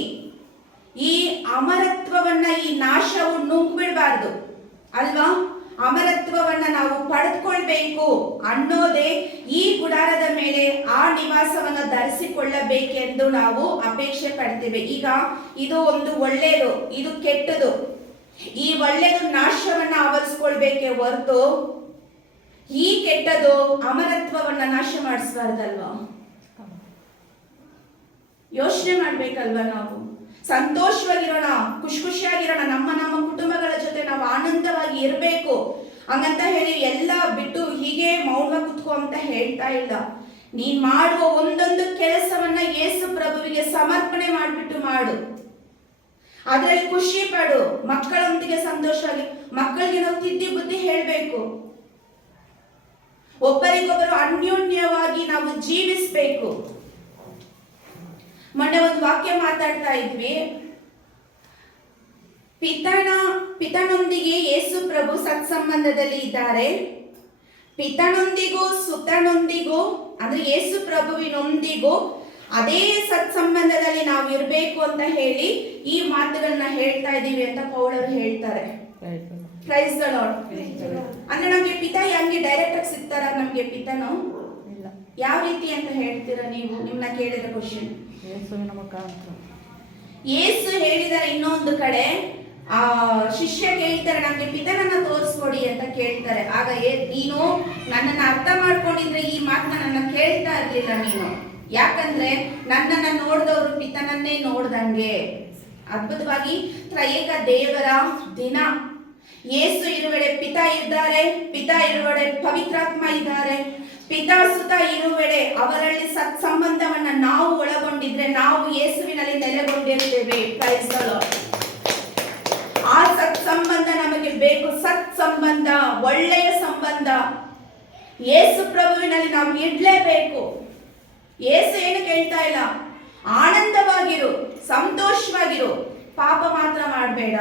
ಈ ಅಮರತ್ವವನ್ನ, ಈ ನಾಶವು ನುಂಗ್ಬಿಡ್ಬಾರ್ದು ಅಲ್ವಾ? ಅಮರತ್ವವನ್ನ ನಾವು ಪಡೆದುಕೊಳ್ಬೇಕು ಅನ್ನೋದೇ ಈ ಗುಡಾರದ ಮೇಲೆ ಆ ನಿವಾಸವನ್ನ ಧರಿಸಿಕೊಳ್ಳಬೇಕೆಂದು ನಾವು ಅಪೇಕ್ಷೆ ಪಡ್ತೇವೆ. ಈಗ ಇದು ಒಂದು ಒಳ್ಳೆಯದು, ಇದು ಕೆಟ್ಟದು. ಈ ಒಳ್ಳೆಯದು ನಾಶವನ್ನ ಆವರಿಸ್ಕೊಳ್ಬೇಕೆ ಹೊರತು ಈ ಕೆಟ್ಟದು ಅಮರತ್ವವನ್ನ ನಾಶ ಮಾಡಿಸಬಾರ್ದಲ್ವಾ? ಯೋಚನೆ ಮಾಡ್ಬೇಕಲ್ವಾ? ನಾವು ಸಂತೋಷವಾಗಿರೋಣ, ಖುಷಿಯಾಗಿರೋಣ, ನಮ್ಮ ಕುಟುಂಬಗಳ ಜೊತೆ ನಾವು ಆನಂದವಾಗಿ ಇರಬೇಕು. ಹಂಗಂತ ಹೇಳಿ ಎಲ್ಲ ಬಿಟ್ಟು ಹೀಗೆ ಮೌನ ಕುತ್ಕೋ ಅಂತ ಹೇಳ್ತಾ ಇಲ್ಲ. ನೀನ್ ಮಾಡುವ ಒಂದೊಂದು ಕೆಲಸವನ್ನ ಯೇಸು ಪ್ರಭುವಿಗೆ ಸಮರ್ಪಣೆ ಮಾಡಿಬಿಟ್ಟು ಮಾಡು. ಅದರಲ್ಲಿ ಖುಷಿ ಪಡು. ಮಕ್ಕಳೊಂದಿಗೆ ಸಂತೋಷವಾಗಿ, ಮಕ್ಕಳಿಗೆ ನಾವು ತಿದ್ದಿ ಬುದ್ಧಿ ಹೇಳ್ಬೇಕು. ಒಬ್ಬರಿಗೊಬ್ಬರು ಅನ್ಯೋನ್ಯವಾಗಿ ನಾವು ಜೀವಿಸಬೇಕು. ಮೊನ್ನೆ ಒಂದು ವಾಕ್ಯ ಮಾತಾಡ್ತಾ ಇದ್ವಿ. ಪಿತನೊಂದಿಗೆ ಯೇಸು ಪ್ರಭು ಸತ್ಸಂಬಂಧದಲ್ಲಿ ಇದ್ದಾರೆ. ಪಿತನೊಂದಿಗೂ ಸುತನೊಂದಿಗೂ ಅಂದ್ರೆ ಯೇಸು ಪ್ರಭುವಿನೊಂದಿಗೂ ಅದೇ ಸತ್ಸಂಬಂಧದಲ್ಲಿ ನಾವು ಇರಬೇಕು ಅಂತ ಹೇಳಿ ಈ ಮಾತುಗಳನ್ನ ಹೇಳ್ತಾ ಇದೀವಿ ಅಂತ ಪೌಲರು ಹೇಳ್ತಾರೆ. Price the lord. ಅಂದ್ರೆ ನಮ್ಗೆ ಪಿತ ಹೆಂಗೆ ಡೈರೆಕ್ಟ್ ಆಗಿ ಸಿಗ್ತಾರ? ನಮ್ಗೆ ಪಿತನು ಯಾವ ರೀತಿ ಅಂತ ಹೇಳ್ತೀರಾ ನೀವು? ನಿಮ್ನ ಕೇಳಿದ ಕ್ವಶನ್. ಯೇಸು ಹೇಳಿದಾರೆ ಇನ್ನೊಂದು ಕಡೆ, ಆ ಶಿಷ್ಯ ಕೇಳ್ತಾರೆ ನಮ್ಗೆ ಪಿತನನ್ನ ತೋರಿಸ್ಕೊಡಿ ಅಂತ ಕೇಳ್ತಾರೆ. ಆಗ ನೀನು ನನ್ನನ್ನು ಅರ್ಥ ಮಾಡ್ಕೊಂಡಿದ್ರೆ ಈ ಮಾತನ್ನ ನನ್ನ ಕೇಳ್ತಾ ಇರ್ಲಿಲ್ಲ ನೀನು. ಯಾಕಂದ್ರೆ ನನ್ನನ್ನ ನೋಡಿದವರು ಪಿತನನ್ನೇ ನೋಡ್ದಂಗೆ. ಅದ್ಭುತವಾಗಿ ತ್ರಯೇಕ ದೇವರ ದಿನ. ಯೇಸು ಇರುವೆಡೆ ಪಿತ ಇದ್ದಾರೆ, ಪಿತ ಇರುವೆಡೆ ಪವಿತ್ರಾತ್ಮ ಇದ್ದಾರೆ. ಪಿತಾ ಸುತ ಇರುವೆಡೆ ಅವರಲ್ಲಿ ಸತ್ಸಂಬಂಧವನ್ನ ನಾವು ಒಳಗೊಂಡಿದ್ರೆ ನಾವು ಯೇಸುವಿನಲ್ಲಿ ನೆಲೆಗೊಂಡಿರ್ತೇವೆ. Price the lord. ಆ ಸತ್ಸಂಬಂಧ ನಮಗೆ ಬೇಕು. ಸತ್ಸಂಬಂಧ, ಒಳ್ಳೆಯ ಸಂಬಂಧ ಯೇಸು ಪ್ರಭುವಿನಲ್ಲಿ ನಾವು ಇಡ್ಲೇಬೇಕು. ಯೇಸು ಏನು ಕೇಳ್ತಾ ಇಲ್ಲ, ಆನಂದವಾಗಿರು, ಸಂತೋಷವಾಗಿರು, ಪಾಪ ಮಾತ್ರ ಮಾಡಬೇಡ,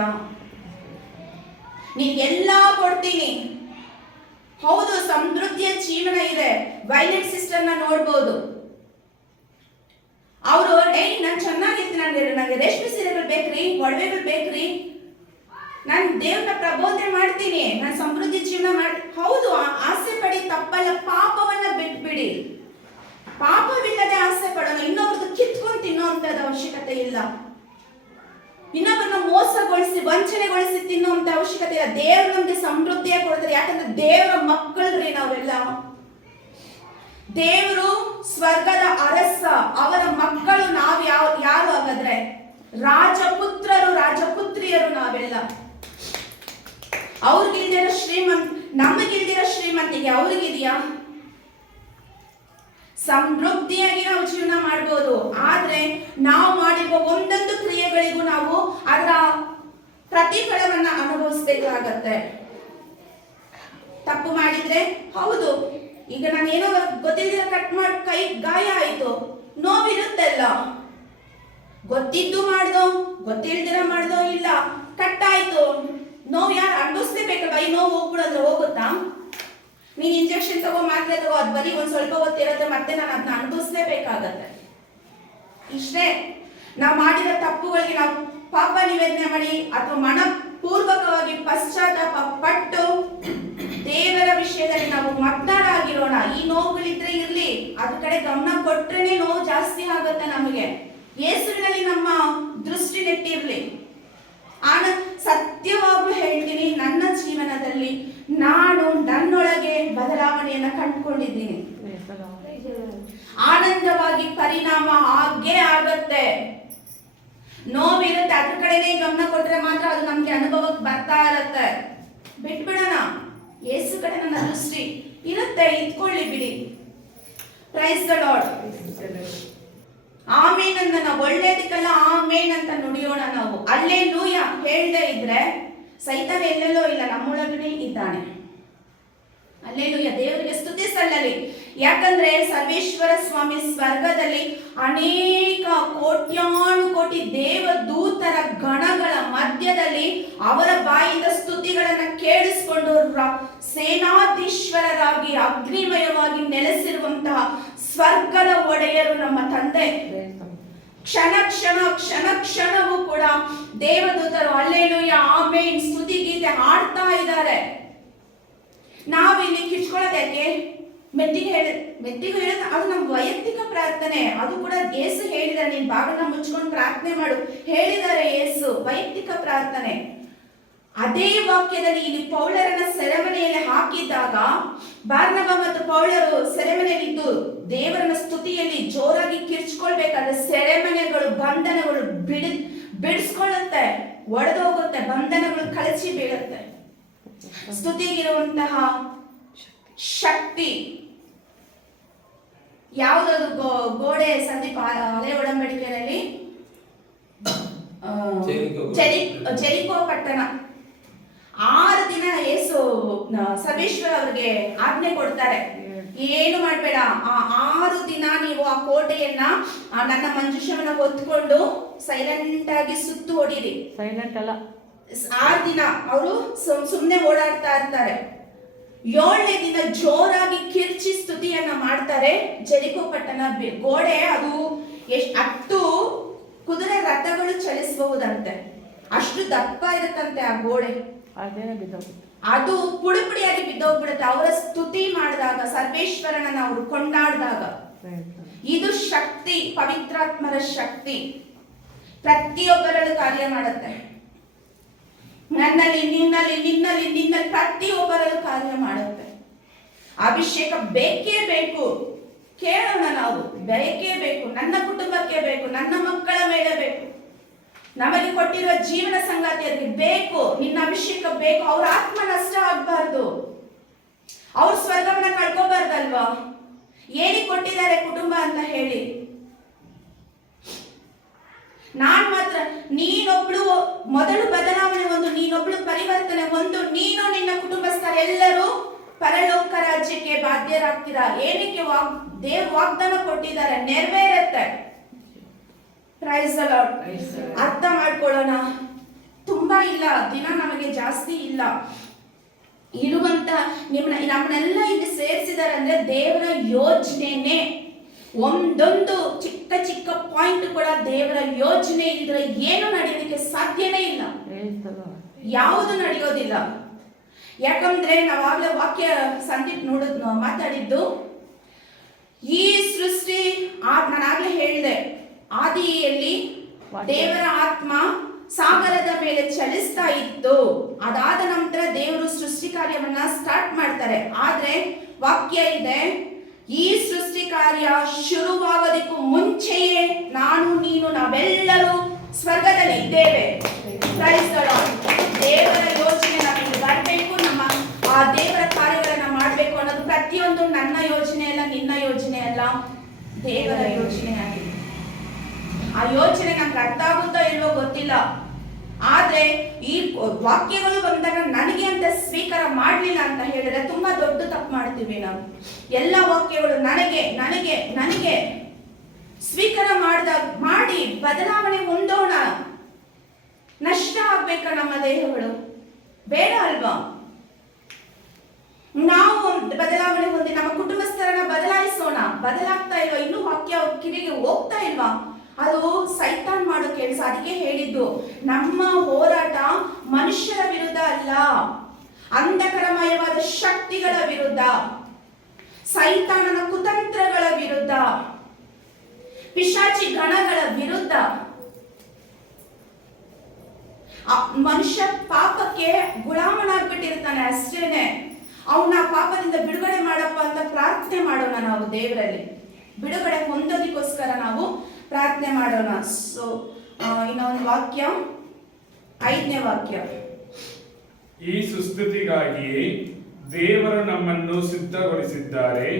ನೀನೆಲ್ಲ ಕೊಡ್ತೀನಿ. ಹೌದು, ಸಮೃದ್ಧಿಯ ಜೀವನ ಇದೆ. ವೈಲೆಟ್ ಸಿಸ್ಟರ್ನ ನೋಡ್ಬೋದು. ಅವರು ನಾನು ಚೆನ್ನಾಗಿರ್ತೀನಿ, ನನಗೆ ರೇಷ್ಮೆ ಸೀರೆಗಳು ಬೇಕ್ರಿ, ಒಡವೆಗಳು ಬೇಕ್ರಿ, ನಾನು ದೇವ್ರನ್ನ ಪ್ರಬೋಧನೆ ಮಾಡ್ತೀನಿ, ನಾನು ಸಮೃದ್ಧಿ ಜೀವನ ಮಾಡಿ. ಹೌದು, ಆಸೆ ಪಡಿ, ತಪ್ಪಲ್ಲ. ಪಾಪವನ್ನ ಬಿಟ್ಬಿಡಿ. ಪಾಪವಿಲ್ಲದೆ ಆಸೆ ಪಡೋಣ. ಇನ್ನೊಬ್ರದ್ದು ಕಿತ್ಕೊಂಡು ತಿನ್ನೋಂಥದ್ದು ಅವಶ್ಯಕತೆ ಇಲ್ಲ. ಇನ್ನೊಬ್ಬರನ್ನ ಮೋಸಗೊಳಿಸಿ ವಂಚನೆಗೊಳಿಸಿ ತಿನ್ನುವಂತ ಅವಶ್ಯಕತೆ ಇಲ್ಲ. ದೇವರು ನಮ್ಗೆ ಸಮೃದ್ಧಿಯ ಕೊಡ್ತಾರೆ. ಯಾಕಂದ್ರೆ ದೇವರ ಮಕ್ಕಳ್ರಿ ನಾವೆಲ್ಲ. ದೇವರು ಸ್ವರ್ಗದ ಅರಸ, ಅವರ ಮಕ್ಕಳು ನಾವು. ಯಾರು ಹಾಗಾದ್ರೆ? ರಾಜಪುತ್ರರು, ರಾಜಪುತ್ರಿಯರು ನಾವೆಲ್ಲ. ಅವ್ರಿಗಿಲ್ದಿರೋ ನಮಗಿಲ್ದಿರೋ ಶ್ರೀಮಂತಿಗೆ ಅವ್ರಿಗಿದೆಯಾ? ಸಮೃದ್ಧಿಯಾಗಿ ನಾವು ಜೀವನ ಮಾಡ್ಬೋದು. ಆದ್ರೆ ನಾವು ಮಾಡಿರುವ ಒಂದೊಂದು ಕ್ರಿಯೆಗಳಿಗೂ ನಾವು ಆಗತ್ತೆ. ತಪ್ಪು ಮಾಡಿದ್ರೆ ಹೌದು, ಈಗ ನಾನೇನೋ ಗೊತ್ತಿಲ್ಲದೆ ಕಟ್ ಮಾಡಿ ಕೈ ಗಾಯ ಆಯ್ತು, ನೋವಿರುತ್ತೆಲ್ಲ. ಗೊತ್ತಿದ್ದು ಮಾಡ್ದೋ ಗೊತ್ತಿಲ್ದಿರ ಮಾಡ್ದೋ ಇಲ್ಲ, ಕಟ್ಟಾಯ್ತು, ನೋವು ಯಾರು ಅನುಭವಿಸ್ಲೇಬೇಕಲ್ವಾ? ಈ ನೋವು ಹೋಗ್ಬಿಡೋದ್ರೆ ಹೋಗುತ್ತಾ? ನೀನ್ ಇಂಜೆಕ್ಷನ್ ತಗೋ, ಮಾತ್ರೆ ತಗೋ, ಅದು ಬರೀ ಒಂದ್ ಸ್ವಲ್ಪ ಹೊತ್ತಿರುತ್ತೆ, ಮತ್ತೆ ನಾನು ಅದನ್ನ ಅನುಭವಿಸ್ಲೇಬೇಕಾಗತ್ತೆ. ಇಷ್ಟೇ. ನಾವು ಮಾಡಿದ ತಪ್ಪುಗಳಿಗೆ ನಾವು ಪಾಪ ನಿವೇದನೆ ಮಾಡಿ ಅಥವಾ ಮನಪೂರ್ವಕವಾಗಿ ಪಶ್ಚಾತ್ತಾಪ ಪಟ್ಟು ದೇವರ ವಿಷಯದಲ್ಲಿ ನಾವು ಮಗ್ನರಾಗಿರೋಣ. ಈ ನೋವುಗಳಿದ್ರೆ ಇರ್ಲಿ, ಅದ್ರ ಕಡೆ ಗಮನ ಕೊಟ್ರೇನೆ ನೋವು ಜಾಸ್ತಿ ಆಗುತ್ತೆ ನಮಗೆ. ಯೇಸುವಿನಲ್ಲಿ ನಮ್ಮ ದೃಷ್ಟಿ ನೆಟ್ಟಿರ್ಲಿ. ಸತ್ಯವಾಗ್ಲೂ ಹೇಳ್ತೀನಿ, ನನ್ನ ಜೀವನದಲ್ಲಿ ನಾನು ನನ್ನೊಳಗೆ ಬದಲಾವಣೆಯನ್ನ ಕಂಡುಕೊಂಡಿದ್ದೀನಿ. ಆನಂದವಾಗಿ ಪರಿಣಾಮ ಆಗೇ ಆಗತ್ತೆ. ನೋವಿರುತ್ತೆ, ಅದ್ರ ಕಡೆನೇ ಗಮನ ಕೊಟ್ರೆ ಮಾತ್ರ ಅದು ನಮ್ಗೆ ಅನುಭವಕ್ಕೆ ಬರ್ತಾ ಇರತ್ತೆ. ಬಿಟ್ಬಿಡೋಣ, ಯೇಸು ಕಡೆ ನನ್ನ ದೃಷ್ಟಿ ಇರುತ್ತೆ, ಇಟ್ಕೊಳ್ಳಿ ಬಿಡಿ. Price the lord. ಆಮೇನ್ ಅಂತ ನಾವು ಒಳ್ಳೇದಕ್ಕೆಲ್ಲ ಆಮೇನ್ ಅಂತ ನುಡಿಯೋಣ ನಾವು. ಹಲ್ಲೆಲೂಯಾ ಹೇಳ್ದೆ ಇದ್ರೆ ಸೈತಾನ ಎಲ್ಲೆಲ್ಲೋ ಇಲ್ಲ, ನಮ್ಮೊಳಗಡೆ ಇದ್ದಾನೆ. ಹಲ್ಲೆಲೂಯಾ, ದೇವರಿಗೆ ಸ್ತುತಿ ಸಲ್ಲಲಿ. ಯಾಕಂದ್ರೆ ಸರ್ವೇಶ್ವರ ಸ್ವಾಮಿ ಸ್ವರ್ಗದಲ್ಲಿ ಅನೇಕ ಕೋಟ್ಯಾನು ಕೋಟಿ ದೇವದೂತರ ಗಣಗಳ ಮಧ್ಯದಲ್ಲಿ ಅವರ ಬಾಯಿಂದ ಸ್ತುತಿಗಳನ್ನ ಕೇಳಿಸಿಕೊಂಡು ಸೇನಾಧೀಶ್ವರರಾಗಿ ಅಗ್ನಿಮಯವಾಗಿ ನೆಲೆಸಿರುವಂತಹ ಸ್ವರ್ಗದ ಒಡೆಯರು ನಮ್ಮ ತಂದೆ. ಕ್ಷಣ ಕ್ಷಣ ಕ್ಷಣ ಕ್ಷಣವೂ ಕೂಡ ದೇವದೂತರು ಹಲ್ಲೆಲೂಯಾ ಆಮೇನ್ ಸ್ತುತಿ ಗೀತೆ ಹಾಡ್ತಾ ಇದ್ದಾರೆ. ನಾವು ಇಲ್ಲಿ ಕಿಚ್ಕೊಳ್ಳೋದು ಯಾಕೆ? ಮೆತ್ತಿಗೆ ಹೇಳ ಅದು ನಮ್ಮ ವೈಯಕ್ತಿಕ ಪ್ರಾರ್ಥನೆ. ಅದು ಕೂಡ ಯೇಸು ಹೇಳಿದ್ದಾರೆ, ನೀನ್ ಬಾಗಿಲನ್ನ ಮುಚ್ಕೊಂಡು ಪ್ರಾರ್ಥನೆ ಮಾಡು ಹೇಳಿದ್ದಾರೆ ಯೇಸು, ವೈಯಕ್ತಿಕ ಪ್ರಾರ್ಥನೆ. ಅದೇ ವಾಕ್ಯದಲ್ಲಿ ಇಲ್ಲಿ ಪೌಲರನ್ನ ಸೆರೆಮನೆಯಲ್ಲಿ ಹಾಕಿದ್ದಾಗ ಬಾರ್ನಬ ಮತ್ತು ಪೌಲರು ಸೆರೆಮನೆಯಲ್ಲಿ ಇದ್ದು ದೇವರನ್ನ ಸ್ತುತಿಯಲ್ಲಿ ಜೋರಾಗಿ ಕಿರ್ಚ್ಕೊಳ್ಬೇಕಾದ್ರೆ ಸೆರೆಮನೆಗಳು ಬಂಧನಗಳು ಬಿಡಿಸ್ಕೊಳ್ಳುತ್ತೆ, ಒಡೆದೋಗುತ್ತೆ, ಬಂಧನಗಳು ಕಳಚಿ ಬೀಳುತ್ತೆ. ಸ್ತುತಿಗಿರುವಂತಹ ಶಕ್ತಿ ಯಾವುದದು? ಗೋಡೆ ಸಂದೀಪ ಹಳೆ ಒಡಂಬಡಿಕೆಯಲ್ಲಿ ಜೆರಿಕೋ ಪಟ್ಟಣ 6 ದಿನ ಯೇಸು ಸರ್ವೇಶ್ವರ ಅವರಿಗೆ ಆಜ್ಞೆ ಕೊಡ್ತಾರೆ, ಏನು ಮಾಡ್ಬೇಡ, ಆ 6 ದಿನ ನೀವು ಆ ಕೋಟೆಯನ್ನ ನನ್ನ ಮಂಜುಷವನ್ನ ಹೊತ್ಕೊಂಡು ಸೈಲೆಂಟ್ ಆಗಿ ಸುತ್ತು ಹೊಡೀರಿ. ಸೈಲೆಂಟ್ ಅಲ್ಲ, 6 ದಿನ ಅವರು ಸುಮ್ನೆ ಓಡಾಡ್ತಾ ಇರ್ತಾರೆ. 7ನೇ ದಿನ ಜೋರಾಗಿ ಕಿರ್ಚಿ ಸ್ತುತಿಯನ್ನ ಮಾಡ್ತಾರೆ. ಜೆರಿಕೋ ಪಟ್ಟಣ ಗೋಡೆ ಅದು 10 ಕುದುರೆ ರಥಗಳು ಚಲಿಸಬಹುದಂತೆ, ಅಷ್ಟು ದಪ್ಪ ಇರುತ್ತಂತೆ ಆ ಗೋಡೆ. ಅದು ಪುಡಿ ಪುಡಿಯಾಗಿ ಬಿದ್ದೋಗ್ಬಿಡುತ್ತೆ ಅವರ ಸ್ತುತಿ ಮಾಡಿದಾಗ, ಸರ್ವೇಶ್ವರನ ಅವರು ಕೊಂಡಾಡಿದಾಗ. ಇದು ಶಕ್ತಿ, ಪವಿತ್ರಾತ್ಮರ ಶಕ್ತಿ ಪ್ರತಿಯೊಬ್ಬರಲ್ಲೂ ಕಾರ್ಯ ಮಾಡುತ್ತೆ. ನನ್ನಲ್ಲಿ, ನಿನ್ನಲ್ಲಿ, ನಿನ್ನಲ್ಲಿ, ನಿನ್ನಲ್ಲಿ ಪ್ರತಿಯೊಬ್ಬರಲ್ಲೂ ಕಾರ್ಯ ಮಾಡುತ್ತೆ. ಅಭಿಷೇಕ ಬೇಕೇ ಬೇಕು. ಕೇಳೋಣ ನಾವು, ಬೇಕೇ ಬೇಕು. ನನ್ನ ಕುಟುಂಬಕ್ಕೆ ಬೇಕು, ನನ್ನ ಮಕ್ಕಳ ಮೇಲೆ ಬೇಕು, ನಮಗೆ ಕೊಟ್ಟಿರುವ ಜೀವನ ಸಂಗಾತಿಯರಿಗೆ ಬೇಕು. ನಿನ್ನ ಅಭಿಷೇಕ ಬೇಕು. ಅವ್ರ ಆತ್ಮ ನಷ್ಟ ಆಗ್ಬಾರ್ದು, ಅವ್ರ ಸ್ವರ್ಗವನ್ನ ಕಳ್ಕೋಬಾರ್ದಲ್ವಾ? ಏನಿಗೆ ಕೊಟ್ಟಿದ್ದಾರೆ ಕುಟುಂಬ ಅಂತ ಹೇಳಿ? ನಾನ್ ಮಾತ್ರ, ನೀನೊಬ್ಳು ಮೊದಲು ಬದಲಾವಣೆ ಒಂದು, ನೀನೊಬ್ಳು ಪರಿವರ್ತನೆ ಒಂದು, ನೀನು ನಿನ್ನ ಕುಟುಂಬಸ್ಥರೆಲ್ಲರೂ ಪರಲೋಕ ರಾಜ್ಯಕ್ಕೆ ಬಾಧ್ಯರಾಗ್ತೀರಾ. ಏನಕ್ಕೆ? ದೇವ್ರ ವಾಗ್ದಾನ ಕೊಟ್ಟಿದ್ದಾರೆ, ನೆರವೇರುತ್ತೆ. Price the lord. ಅರ್ಥ ಮಾಡ್ಕೊಳ್ಳೋಣ. ತುಂಬಾ ಇಲ್ಲ, ದಿನ ನಮಗೆ ಜಾಸ್ತಿ ಇಲ್ಲ. ಇರುವಂತ ನಮ್ಮನ್ನೆಲ್ಲ ಇಲ್ಲಿ ಸೇರಿಸಿದಾರೆ ಅಂದ್ರೆ ದೇವರ ಯೋಜನೆನೇ. ಒಂದೊಂದು ಚಿಕ್ಕ ಚಿಕ್ಕ ಪಾಯಿಂಟ್ ಕೂಡ ದೇವರ ಯೋಜನೆ ಇದ್ರೆ ಏನು ನಡೆಯೋದಕ್ಕೆ ಸಾಧ್ಯನೇ ಇಲ್ಲ, ಯಾವುದು ನಡೆಯೋದಿಲ್ಲ. ಯಾಕಂದ್ರೆ ನಾವಾಗಲೇ ವಾಕ್ಯ ಸಂದೀಪ್ ಮಾತಾಡಿದ್ದು, ಈ ಸೃಷ್ಟಿ ನಾನಾಗ್ಲೇ ಹೇಳಿದೆ, ಆದಿಯಲ್ಲಿ ದೇವರ ಆತ್ಮ ಸಾಗರದ ಮೇಲೆ ಚಲಿಸ್ತಾ ಇತ್ತು. ಅದಾದ ನಂತರ ದೇವರು ಸೃಷ್ಟಿ ಕಾರ್ಯವನ್ನ ಸ್ಟಾರ್ಟ್ ಮಾಡ್ತಾರೆ. ಆದ್ರೆ ವಾಕ್ಯ ಇದೆ, ಈ ಸೃಷ್ಟಿ ಕಾರ್ಯ ಶುರುವಾಗೋದಕ್ಕೂ ಮುಂಚೆಯೇ ನಾನು ನೀನು ನಾವೆಲ್ಲರೂ ಸ್ವರ್ಗದಲ್ಲಿ ಇದ್ದೇವೆ. ದೇವರ ಯೋಜನೆ ನಮಗೆ ಬರಬೇಕು, ನಮ್ಮ ಆ ದೇವರ ಕಾರ್ಯಗಳನ್ನ ಮಾಡಬೇಕು ಅನ್ನೋದು ಪ್ರತಿಯೊಂದು ನನ್ನ ಯೋಜನೆ ಅಲ್ಲ, ನಿನ್ನ ಯೋಜನೆ ಅಲ್ಲ, ದೇವರ ಯೋಜನೆ ಆಗಿದೆ. ಆ ಯೋಚನೆ ನಮ್ಗೆ ಅರ್ಥ ಆಗುತ್ತೋ ಇಲ್ವೋ ಗೊತ್ತಿಲ್ಲ, ಆದ್ರೆ ಆದ್ರೆ ಈ ವಾಕ್ಯಗಳು ಬಂದಾಗ ನನಗೆ ಅಂತ ಸ್ವೀಕಾರ ಮಾಡ್ಲಿಲ್ಲ ಅಂತ ಹೇಳಿದ್ರೆ ತುಂಬಾ ದೊಡ್ಡ ತಪ್ಪು ಮಾಡ್ತೀವಿ ನಾವು. ಎಲ್ಲ ವಾಕ್ಯಗಳು ನನಗೆ ನನಗೆ ನನಗೆ ಸ್ವೀಕಾರ ಮಾಡಿ ಬದಲಾವಣೆ ಹೊಂದೋಣ. ನಷ್ಟ ಆಗ್ಬೇಕಾ ನಮ್ಮ ದೇಹಗಳು? ಬೇಡ ಅಲ್ವಾ? ನಾವು ಬದಲಾವಣೆ ಹೊಂದಿ ನಮ್ಮ ಕುಟುಂಬಸ್ಥರನ್ನ ಬದಲಾಯಿಸೋಣ. ಬದಲಾಗ್ತಾ ಇಲ್ವಾ? ಇನ್ನೂ ವಾಕ್ಯ ಕಿವಿಗೆ ಹೋಗ್ತಾ ಇಲ್ವಾ? ಅದು ಸೈತಾನ್ ಮಾಡೋ ಕೆಲಸ. ಅದಕ್ಕೆ ಹೇಳಿದ್ದು, ನಮ್ಮ ಹೋರಾಟ ಮನುಷ್ಯರ ವಿರುದ್ಧ ಅಲ್ಲ, ಅಂಧಕಾರಮಯವಾದ ಶಕ್ತಿಗಳ ವಿರುದ್ಧ, ಸೈತಾನನ ಕುತಂತ್ರಗಳ ವಿರುದ್ಧ, ಪಿಶಾಚಿ ಗಣಗಳ ವಿರುದ್ಧ. ಮನುಷ್ಯ ಪಾಪಕ್ಕೆ ಗುಲಾಮನಾಗ್ಬಿಟ್ಟಿರ್ತಾನೆ ಅಷ್ಟೇನೆ. ಅವನ ಪಾಪದಿಂದ ಬಿಡುಗಡೆ ಮಾಡಪ್ಪ ಅಂತ ಪ್ರಾರ್ಥನೆ ಮಾಡೋಣ. ನಾವು ದೇವರಲ್ಲಿ ಬಿಡುಗಡೆ ಹೊಂದೋದಕ್ಕೋಸ್ಕರ ನಾವು ಪ್ರಾರ್ಥನೆ ಮಾಡೋಣ. ಸೊ ಇನ್ನೊಂದು ವಾಕ್ಯ, 5ನೇ ವಾಕ್ಯ. ಈ ಸುಸ್ಥಿತಿಗಾಗಿಯೇ ದೇವರು ನಮ್ಮನ್ನು ಸಿದ್ಧಗೊಳಿಸಿದ್ದಾರೆ.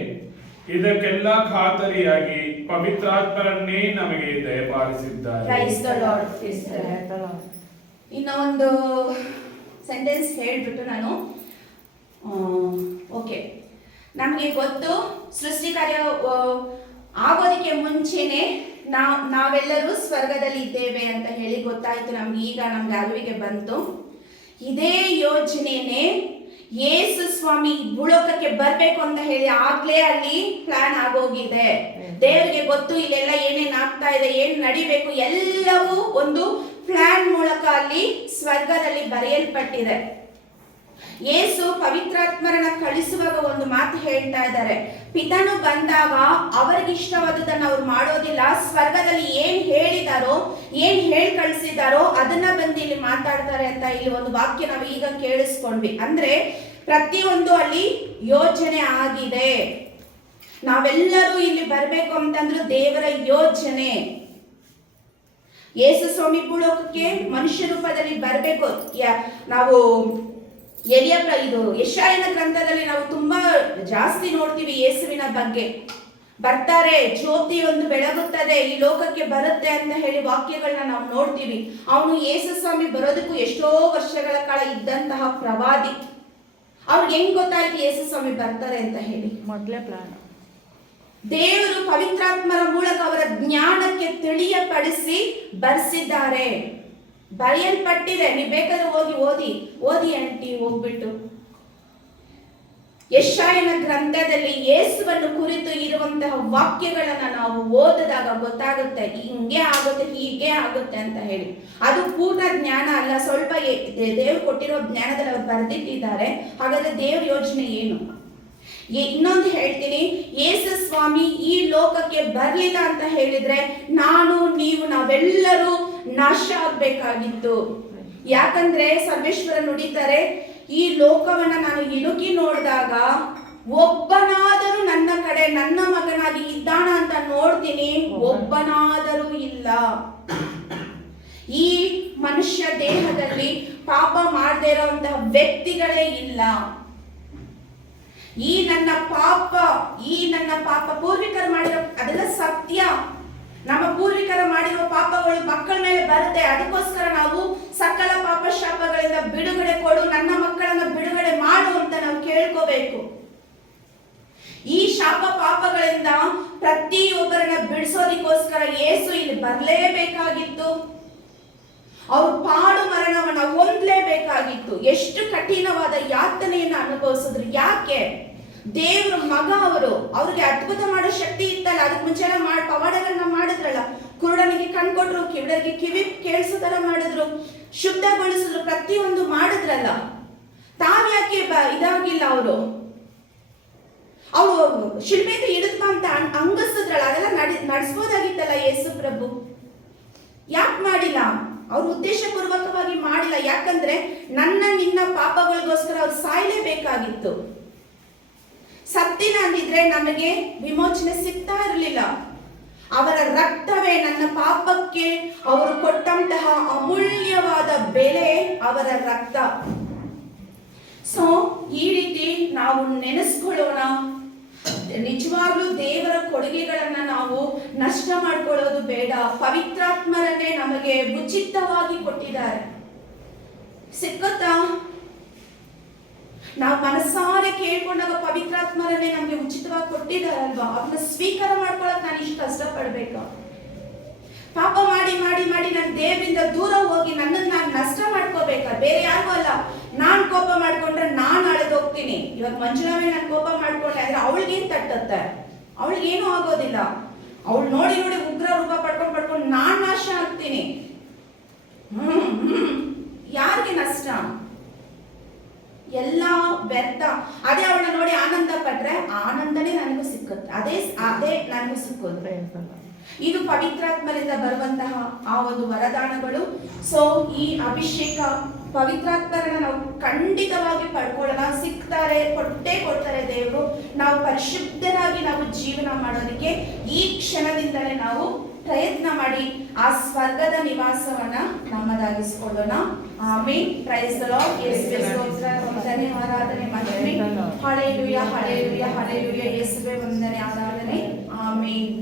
ಇದಕ್ಕೆಲ್ಲ ಖಾತರಿಯಾಗಿ ಪವಿತ್ರಾತ್ಮರನ್ನೇ ನಮಗೆ ದಯಪಾಲಿಸಿದ್ದಾರೆ. ಇನ್ನೊಂದು ಸೆಂಟೆನ್ಸ್ ಹೇಳ್ಬಿಟ್ಟು ನಾನು ಓಕೆ. ನಮಗೆ ಗೊತ್ತು, ಸೃಷ್ಟಿ ಕಾರ್ಯ ಆಗೋದಕ್ಕೆ ಮುಂಚೆನೆ ನಾವೆಲ್ಲರೂ ಸ್ವರ್ಗದಲ್ಲಿ ಇದ್ದೇವೆ ಅಂತ ಹೇಳಿ ಗೊತ್ತಾಯ್ತು ನಮ್ಗೆ. ಈಗ ನಮ್ಗೆ ಅರಿವಿಗೆ ಬಂತು. ಇದೇ ಯೋಜನೆನೇ ಯೇಸು ಸ್ವಾಮಿ ಭೂಲೋಕಕ್ಕೆ ಬರ್ಬೇಕು ಅಂತ ಹೇಳಿ ಆಗ್ಲೇ ಅಲ್ಲಿ ಪ್ಲಾನ್ ಆಗೋಗಿದೆ. ದೇವರಿಗೆ ಗೊತ್ತು ಇಲ್ಲೆಲ್ಲ ಏನೇನ್ ಆಗ್ತಾ ಇದೆ, ಏನ್ ನಡಿಬೇಕು, ಎಲ್ಲವೂ ಒಂದು ಪ್ಲಾನ್ ಮೂಲಕ ಅಲ್ಲಿ ಸ್ವರ್ಗದಲ್ಲಿ ಬರೆಯಲ್ಪಟ್ಟಿದೆ. ಯೇಸು ಪವಿತ್ರಾತ್ಮರನ್ನ ಕಳಿಸುವಾಗ ಒಂದು ಮಾತು ಹೇಳ್ತಾ ಇದ್ದಾರೆ, ಪಿತನು ಬಂದಾಗ ಅವರಿಗೆ ಇಷ್ಟವಾದದನ್ನ ಅವ್ರು ಮಾಡೋದಿಲ್ಲ, ಸ್ವರ್ಗದಲ್ಲಿ ಏನ್ ಹೇಳಿದಾರೋ, ಏನ್ ಹೇಳಿ ಕಳಿಸಿದಾರೋ ಅದನ್ನ ಬಂದು ಇಲ್ಲಿ ಮಾತಾಡ್ತಾರೆ ಅಂತ ಇಲ್ಲಿ ಒಂದು ವಾಕ್ಯ ನಾವು ಈಗ ಕೇಳಿಸ್ಕೊಂಡ್ವಿ. ಅಂದ್ರೆ ಪ್ರತಿಯೊಂದು ಅಲ್ಲಿ ಯೋಜನೆ ಆಗಿದೆ. ನಾವೆಲ್ಲರೂ ಇಲ್ಲಿ ಬರ್ಬೇಕು ಅಂತಂದ್ರೆ ದೇವರ ಯೋಜನೆ. ಯೇಸು ಸ್ವಾಮಿ ಭೂಲೋಕಕ್ಕೆ ಮನುಷ್ಯ ರೂಪದಲ್ಲಿ ಬರ್ಬೇಕು. ನಾವು ಇದು ಯೆಶಾಯನ ಗ್ರಂಥದಲ್ಲಿ ನಾವು ತುಂಬಾ ಜಾಸ್ತಿ ನೋಡ್ತೀವಿ ಯೇಸುವಿನ ಬಗ್ಗೆ. ಬರ್ತಾರೆ, ಜ್ಯೋತಿ ಒಂದು ಬೆಳಗುತ್ತದೆ, ಈ ಲೋಕಕ್ಕೆ ಬರುತ್ತೆ ಅಂತ ಹೇಳಿ ವಾಕ್ಯಗಳನ್ನ ನಾವು ನೋಡ್ತೀವಿ. ಅವನು ಯೇಸು ಸ್ವಾಮಿ ಬರೋದಕ್ಕೂ ಎಷ್ಟೋ ವರ್ಷಗಳ ಕಾಲ ಇದ್ದಂತಹ ಪ್ರವಾದಿ. ಅವ್ರಿಗೆ ಹೆಂಗ್ ಗೊತ್ತಾಯ್ತು ಯೇಸು ಸ್ವಾಮಿ ಬರ್ತಾರೆ ಅಂತ ಹೇಳಿ? ಮೊದಲೇ ಪ್ಲಾನ್. ದೇವರು ಪವಿತ್ರಾತ್ಮರ ಮೂಲಕ ಅವರ ಜ್ಞಾನಕ್ಕೆ ತಿಳಿಯಪಡಿಸಿ ಬರ್ಸಿದ್ದಾರೆ, ಬರೆಯಲ್ಪಟ್ಟಿದೆ. ನೀವು ಬೇಕಾದ್ರೆ ಓದಿ ಆಂಟಿ ಹೋಗ್ಬಿಟ್ಟು. ಯೆಶಾಯನ ಗ್ರಂಥದಲ್ಲಿ ಯೇಸುವನ್ನು ಕುರಿತು ಇರುವಂತಹ ವಾಕ್ಯಗಳನ್ನ ನಾವು ಓದಿದಾಗ ಗೊತ್ತಾಗುತ್ತೆ, ಹಿಂಗೆ ಆಗುತ್ತೆ, ಹೀಗೆ ಆಗುತ್ತೆ ಅಂತ ಹೇಳಿ. ಅದು ಪೂರ್ಣ ಜ್ಞಾನ ಅಲ್ಲ, ಸ್ವಲ್ಪ ದೇವ್ರು ಕೊಟ್ಟಿರೋ ಜ್ಞಾನದಲ್ಲಿ ಅವ್ರು ಬರೆದಿಟ್ಟಿದ್ದಾರೆ. ಹಾಗಾದ್ರೆ ದೇವ್ರ ಯೋಜನೆ ಏನು? ಇನ್ನೊಂದು ಹೇಳ್ತೀನಿ, ಯೇಸು ಸ್ವಾಮಿ ಈ ಲೋಕಕ್ಕೆ ಬರ್ಲಿಲ್ಲ ಅಂತ ಹೇಳಿದ್ರೆ ನಾವೆಲ್ಲರೂ ನಾಶ ಆಗ್ಬೇಕಾಗಿತ್ತು. ಯಾಕಂದ್ರೆ ಸರ್ವೇಶ್ವರ ನುಡಿತಾರೆ, ಈ ಲೋಕವನ್ನ ನಾನು ಇಣುಕಿ ನೋಡಿದಾಗ ಒಬ್ಬನಾದರೂ ನನ್ನ ಕಡೆ ನನ್ನ ಮಗನಾಗಿ ಇದ್ದಾನ ಅಂತ ನೋಡ್ತೀನಿ, ಒಬ್ಬನಾದರೂ ಇಲ್ಲ. ಈ ಮನುಷ್ಯ ದೇಹದಲ್ಲಿ ಪಾಪ ಮಾಡದೇ ಇರೋಂತಹ ವ್ಯಕ್ತಿಗಳೇ ಇಲ್ಲ. ಈ ನನ್ನ ಪಾಪ ಪೂರ್ವಿಕರು ಮಾಡಿರೋ ಅದೆಲ್ಲ ಸತ್ಯ. ನಮ್ಮ ಪೂರ್ವಿಕರು ಮಾಡಿರುವ ಪಾಪಗಳು ಮಕ್ಕಳ ಮೇಲೆ ಬರುತ್ತೆ. ಅದಕ್ಕೋಸ್ಕರ ನಾವು ಸಕಲ ಪಾಪ ಶಾಪಗಳಿಂದ ಬಿಡುಗಡೆ ಕೊಡು, ನನ್ನ ಮಕ್ಕಳನ್ನ ಬಿಡುಗಡೆ ಮಾಡು ಅಂತ ನಾವು ಕೇಳ್ಕೋಬೇಕು. ಈ ಶಾಪ ಪಾಪಗಳಿಂದ ಪ್ರತಿಯೊಬ್ಬರನ್ನ ಬಿಡಿಸೋದಕ್ಕೋಸ್ಕರ ಯೇಸು ಇಲ್ಲಿ ಬರಲೇಬೇಕಾಗಿತ್ತು. ಅವರು ಪಾಡು ಮರಣವನ್ನ ಹೊಂದಲೇಬೇಕಾಗಿತ್ತು. ಎಷ್ಟು ಕಠಿಣವಾದ ಯಾತನೆಯನ್ನು ಅನುಭವಿಸಿದ್ರು. ಯಾಕೆ? ದೇವ್ರ ಮಗ ಅವ್ರಿಗೆ ಅದ್ಭುತ ಮಾಡೋ ಶಕ್ತಿ ಇತ್ತಲ್ಲ. ಅದಕ್ಕೆ ಮುಂಚೆ ಪವಾಡಗಳನ್ನ ಮಾಡಿದ್ರಲ್ಲ, ಕುರುಡನಿಗೆ ಕಣ್ ಕೊಟ್ರು, ಕಿವಿಡರಿಗೆ ಕಿವಿ ಕೇಳಿಸೋ ತರ ಮಾಡಿದ್ರು, ಶುದ್ಧಗೊಳಿಸಿದ್ರು, ಪ್ರತಿಯೊಂದು ಮಾಡಿದ್ರಲ್ಲ. ತಾವ್ಯಾಕೆ ಇದಾಗಿಲ್ಲ? ಅವರು ಶಿಲ್ಪೆಯಿಂದ ಹಿಡಿದ್ಬ ಅಂತ ಅಂಗಿಸಿದ್ರಲ್ಲ, ಅದೆಲ್ಲ ನಡೆಸ್ಬೋದಾಗಿತ್ತಲ್ಲ ಯೇಸು ಪ್ರಭು. ಯಾಕೆ ಮಾಡಿಲ್ಲ? ಅವ್ರು ಉದ್ದೇಶ ಪೂರ್ವಕವಾಗಿ ಮಾಡಿಲ್ಲ. ಯಾಕಂದ್ರೆ ನಿನ್ನ ಪಾಪಗಳಿಗೋಸ್ಕರ ಅವ್ರು ಸಾಯಲೇಬೇಕಾಗಿತ್ತು. ಸತ್ತಿನ ಅಂದಿದ್ರೆ ನಮಗೆ ವಿಮೋಚನೆ ಸಿಗ್ತಾ ಇರಲಿಲ್ಲ. ಅವರ ರಕ್ತವೇ ನನ್ನ ಪಾಪಕ್ಕೆ ಅವರು ಕೊಟ್ಟಂತಹ ಅಮೂಲ್ಯವಾದ ಬೆಲೆ, ಅವರ ರಕ್ತ. ಸೊ ಈ ರೀತಿ ನಾವು ನೆನೆಸ್ಕೊಳ್ಳೋಣ. ನಿಜವಾಗ್ಲೂ ದೇವರ ಕೊಡುಗೆಗಳನ್ನ ನಾವು ನಷ್ಟ ಮಾಡ್ಕೊಳ್ಳೋದು ಬೇಡ. ಪವಿತ್ರಾತ್ಮರನ್ನೇ ನಮಗೆ ಉಚಿತವಾಗಿ ಕೊಟ್ಟಿದ್ದಾರೆ. ಸಿಕ್ಕುತ್ತಾ? ನಾವು ಮನಸ್ಸಾರೆ ಕೇಳ್ಕೊಂಡಾಗ ಪವಿತ್ರಾತ್ಮರನ್ನೇ ನಮ್ಗೆ ಉಚಿತವಾಗಿ ಕೊಟ್ಟಿದ್ದಾರಲ್ವಾ, ಅದನ್ನ ಸ್ವೀಕಾರ ಮಾಡ್ಕೊಳಕ್ ನಾನು ಇಷ್ಟು ಕಷ್ಟಪಡ್ಬೇಕಾ? ಪಾಪ ಮಾಡಿ ಮಾಡಿ ಮಾಡಿ ನಾನು ದೇವರಿಂದ ದೂರ ಹೋಗಿ ನನ್ನನ್ನು ನಾನು ನಷ್ಟ ಮಾಡ್ಕೋಬೇಕಾ? ಬೇರೆ ಯಾರಿಗೂ ಅಲ್ಲ, ನಾನ್ ಕೋಪ ಮಾಡ್ಕೊಂಡ್ರೆ ನಾನು ಅಳೆದೋಗ್ತೀನಿ. ಇವಾಗ ಮಂಜುಳವೇ ನಾನು ಕೋಪ ಮಾಡ್ಕೊಂಡೆ ಅಂದ್ರೆ ಅವಳಿಗೇನ್ ತಟ್ಟತ್ತೆ? ಅವಳಿಗೇನು ಆಗೋದಿಲ್ಲ. ಅವಳು ನೋಡಿ ನೋಡಿ ಉಗ್ರ ರೂಪ ಪಡ್ಕೊಂಡು ನಾನ್ ನಾಶ ಆಗ್ತೀನಿ. ಯಾರಿಗೆ ನಷ್ಟ? ಎಲ್ಲ ವ್ಯರ್ಥ. ಅದೇ ಅವಳನ್ನ ನೋಡಿ ಆನಂದ ಪಟ್ರೆ ಆನಂದನೇ ನನಗೂ ಸಿಕ್ಕುತ್ತೆ, ಅದೇ ನನಗೂ ಸಿಕ್ಕೋದು. ಇದು ಪವಿತ್ರಾತ್ಮರಿಂದ ಬರುವಂತಹ ಆ ಒಂದು ವರದಾನಗಳು. ಸೊ ಈ ಅಭಿಷೇಕ ಪವಿತ್ರಾತ್ಮರನ್ನ ನಾವು ಖಂಡಿತವಾಗಿ ಪಡ್ಕೊಳ್ಳೋಣ. ಕೊಡ್ತಾರೆ ದೇವರು. ನಾವು ಪರಿಶುದ್ಧರಾಗಿ ನಾವು ಜೀವನ ಮಾಡೋದಕ್ಕೆ ಈ ಕ್ಷಣದಿಂದಲೇ ನಾವು ಪ್ರಯತ್ನ ಮಾಡಿ ಆ ಸ್ವರ್ಗದ ನಿವಾಸವನ್ನ ನಮ್ಮದಾಗಿಸಿಕೊಳ್ಳೋಣ. ಆಮೆನ್. Praise the lord. ಯೇಸುವೇ ಸ್ತೋತ್ರ, ವಂದನೆ, ಆರಾಧನೆ, ಮಹಿಮೆ. Hallelujah, hallelujah, hallelujah. ಯೇಸುವೇ ವಂದನೆ, ಆರಾಧನೆ. ಆಮೆನ್.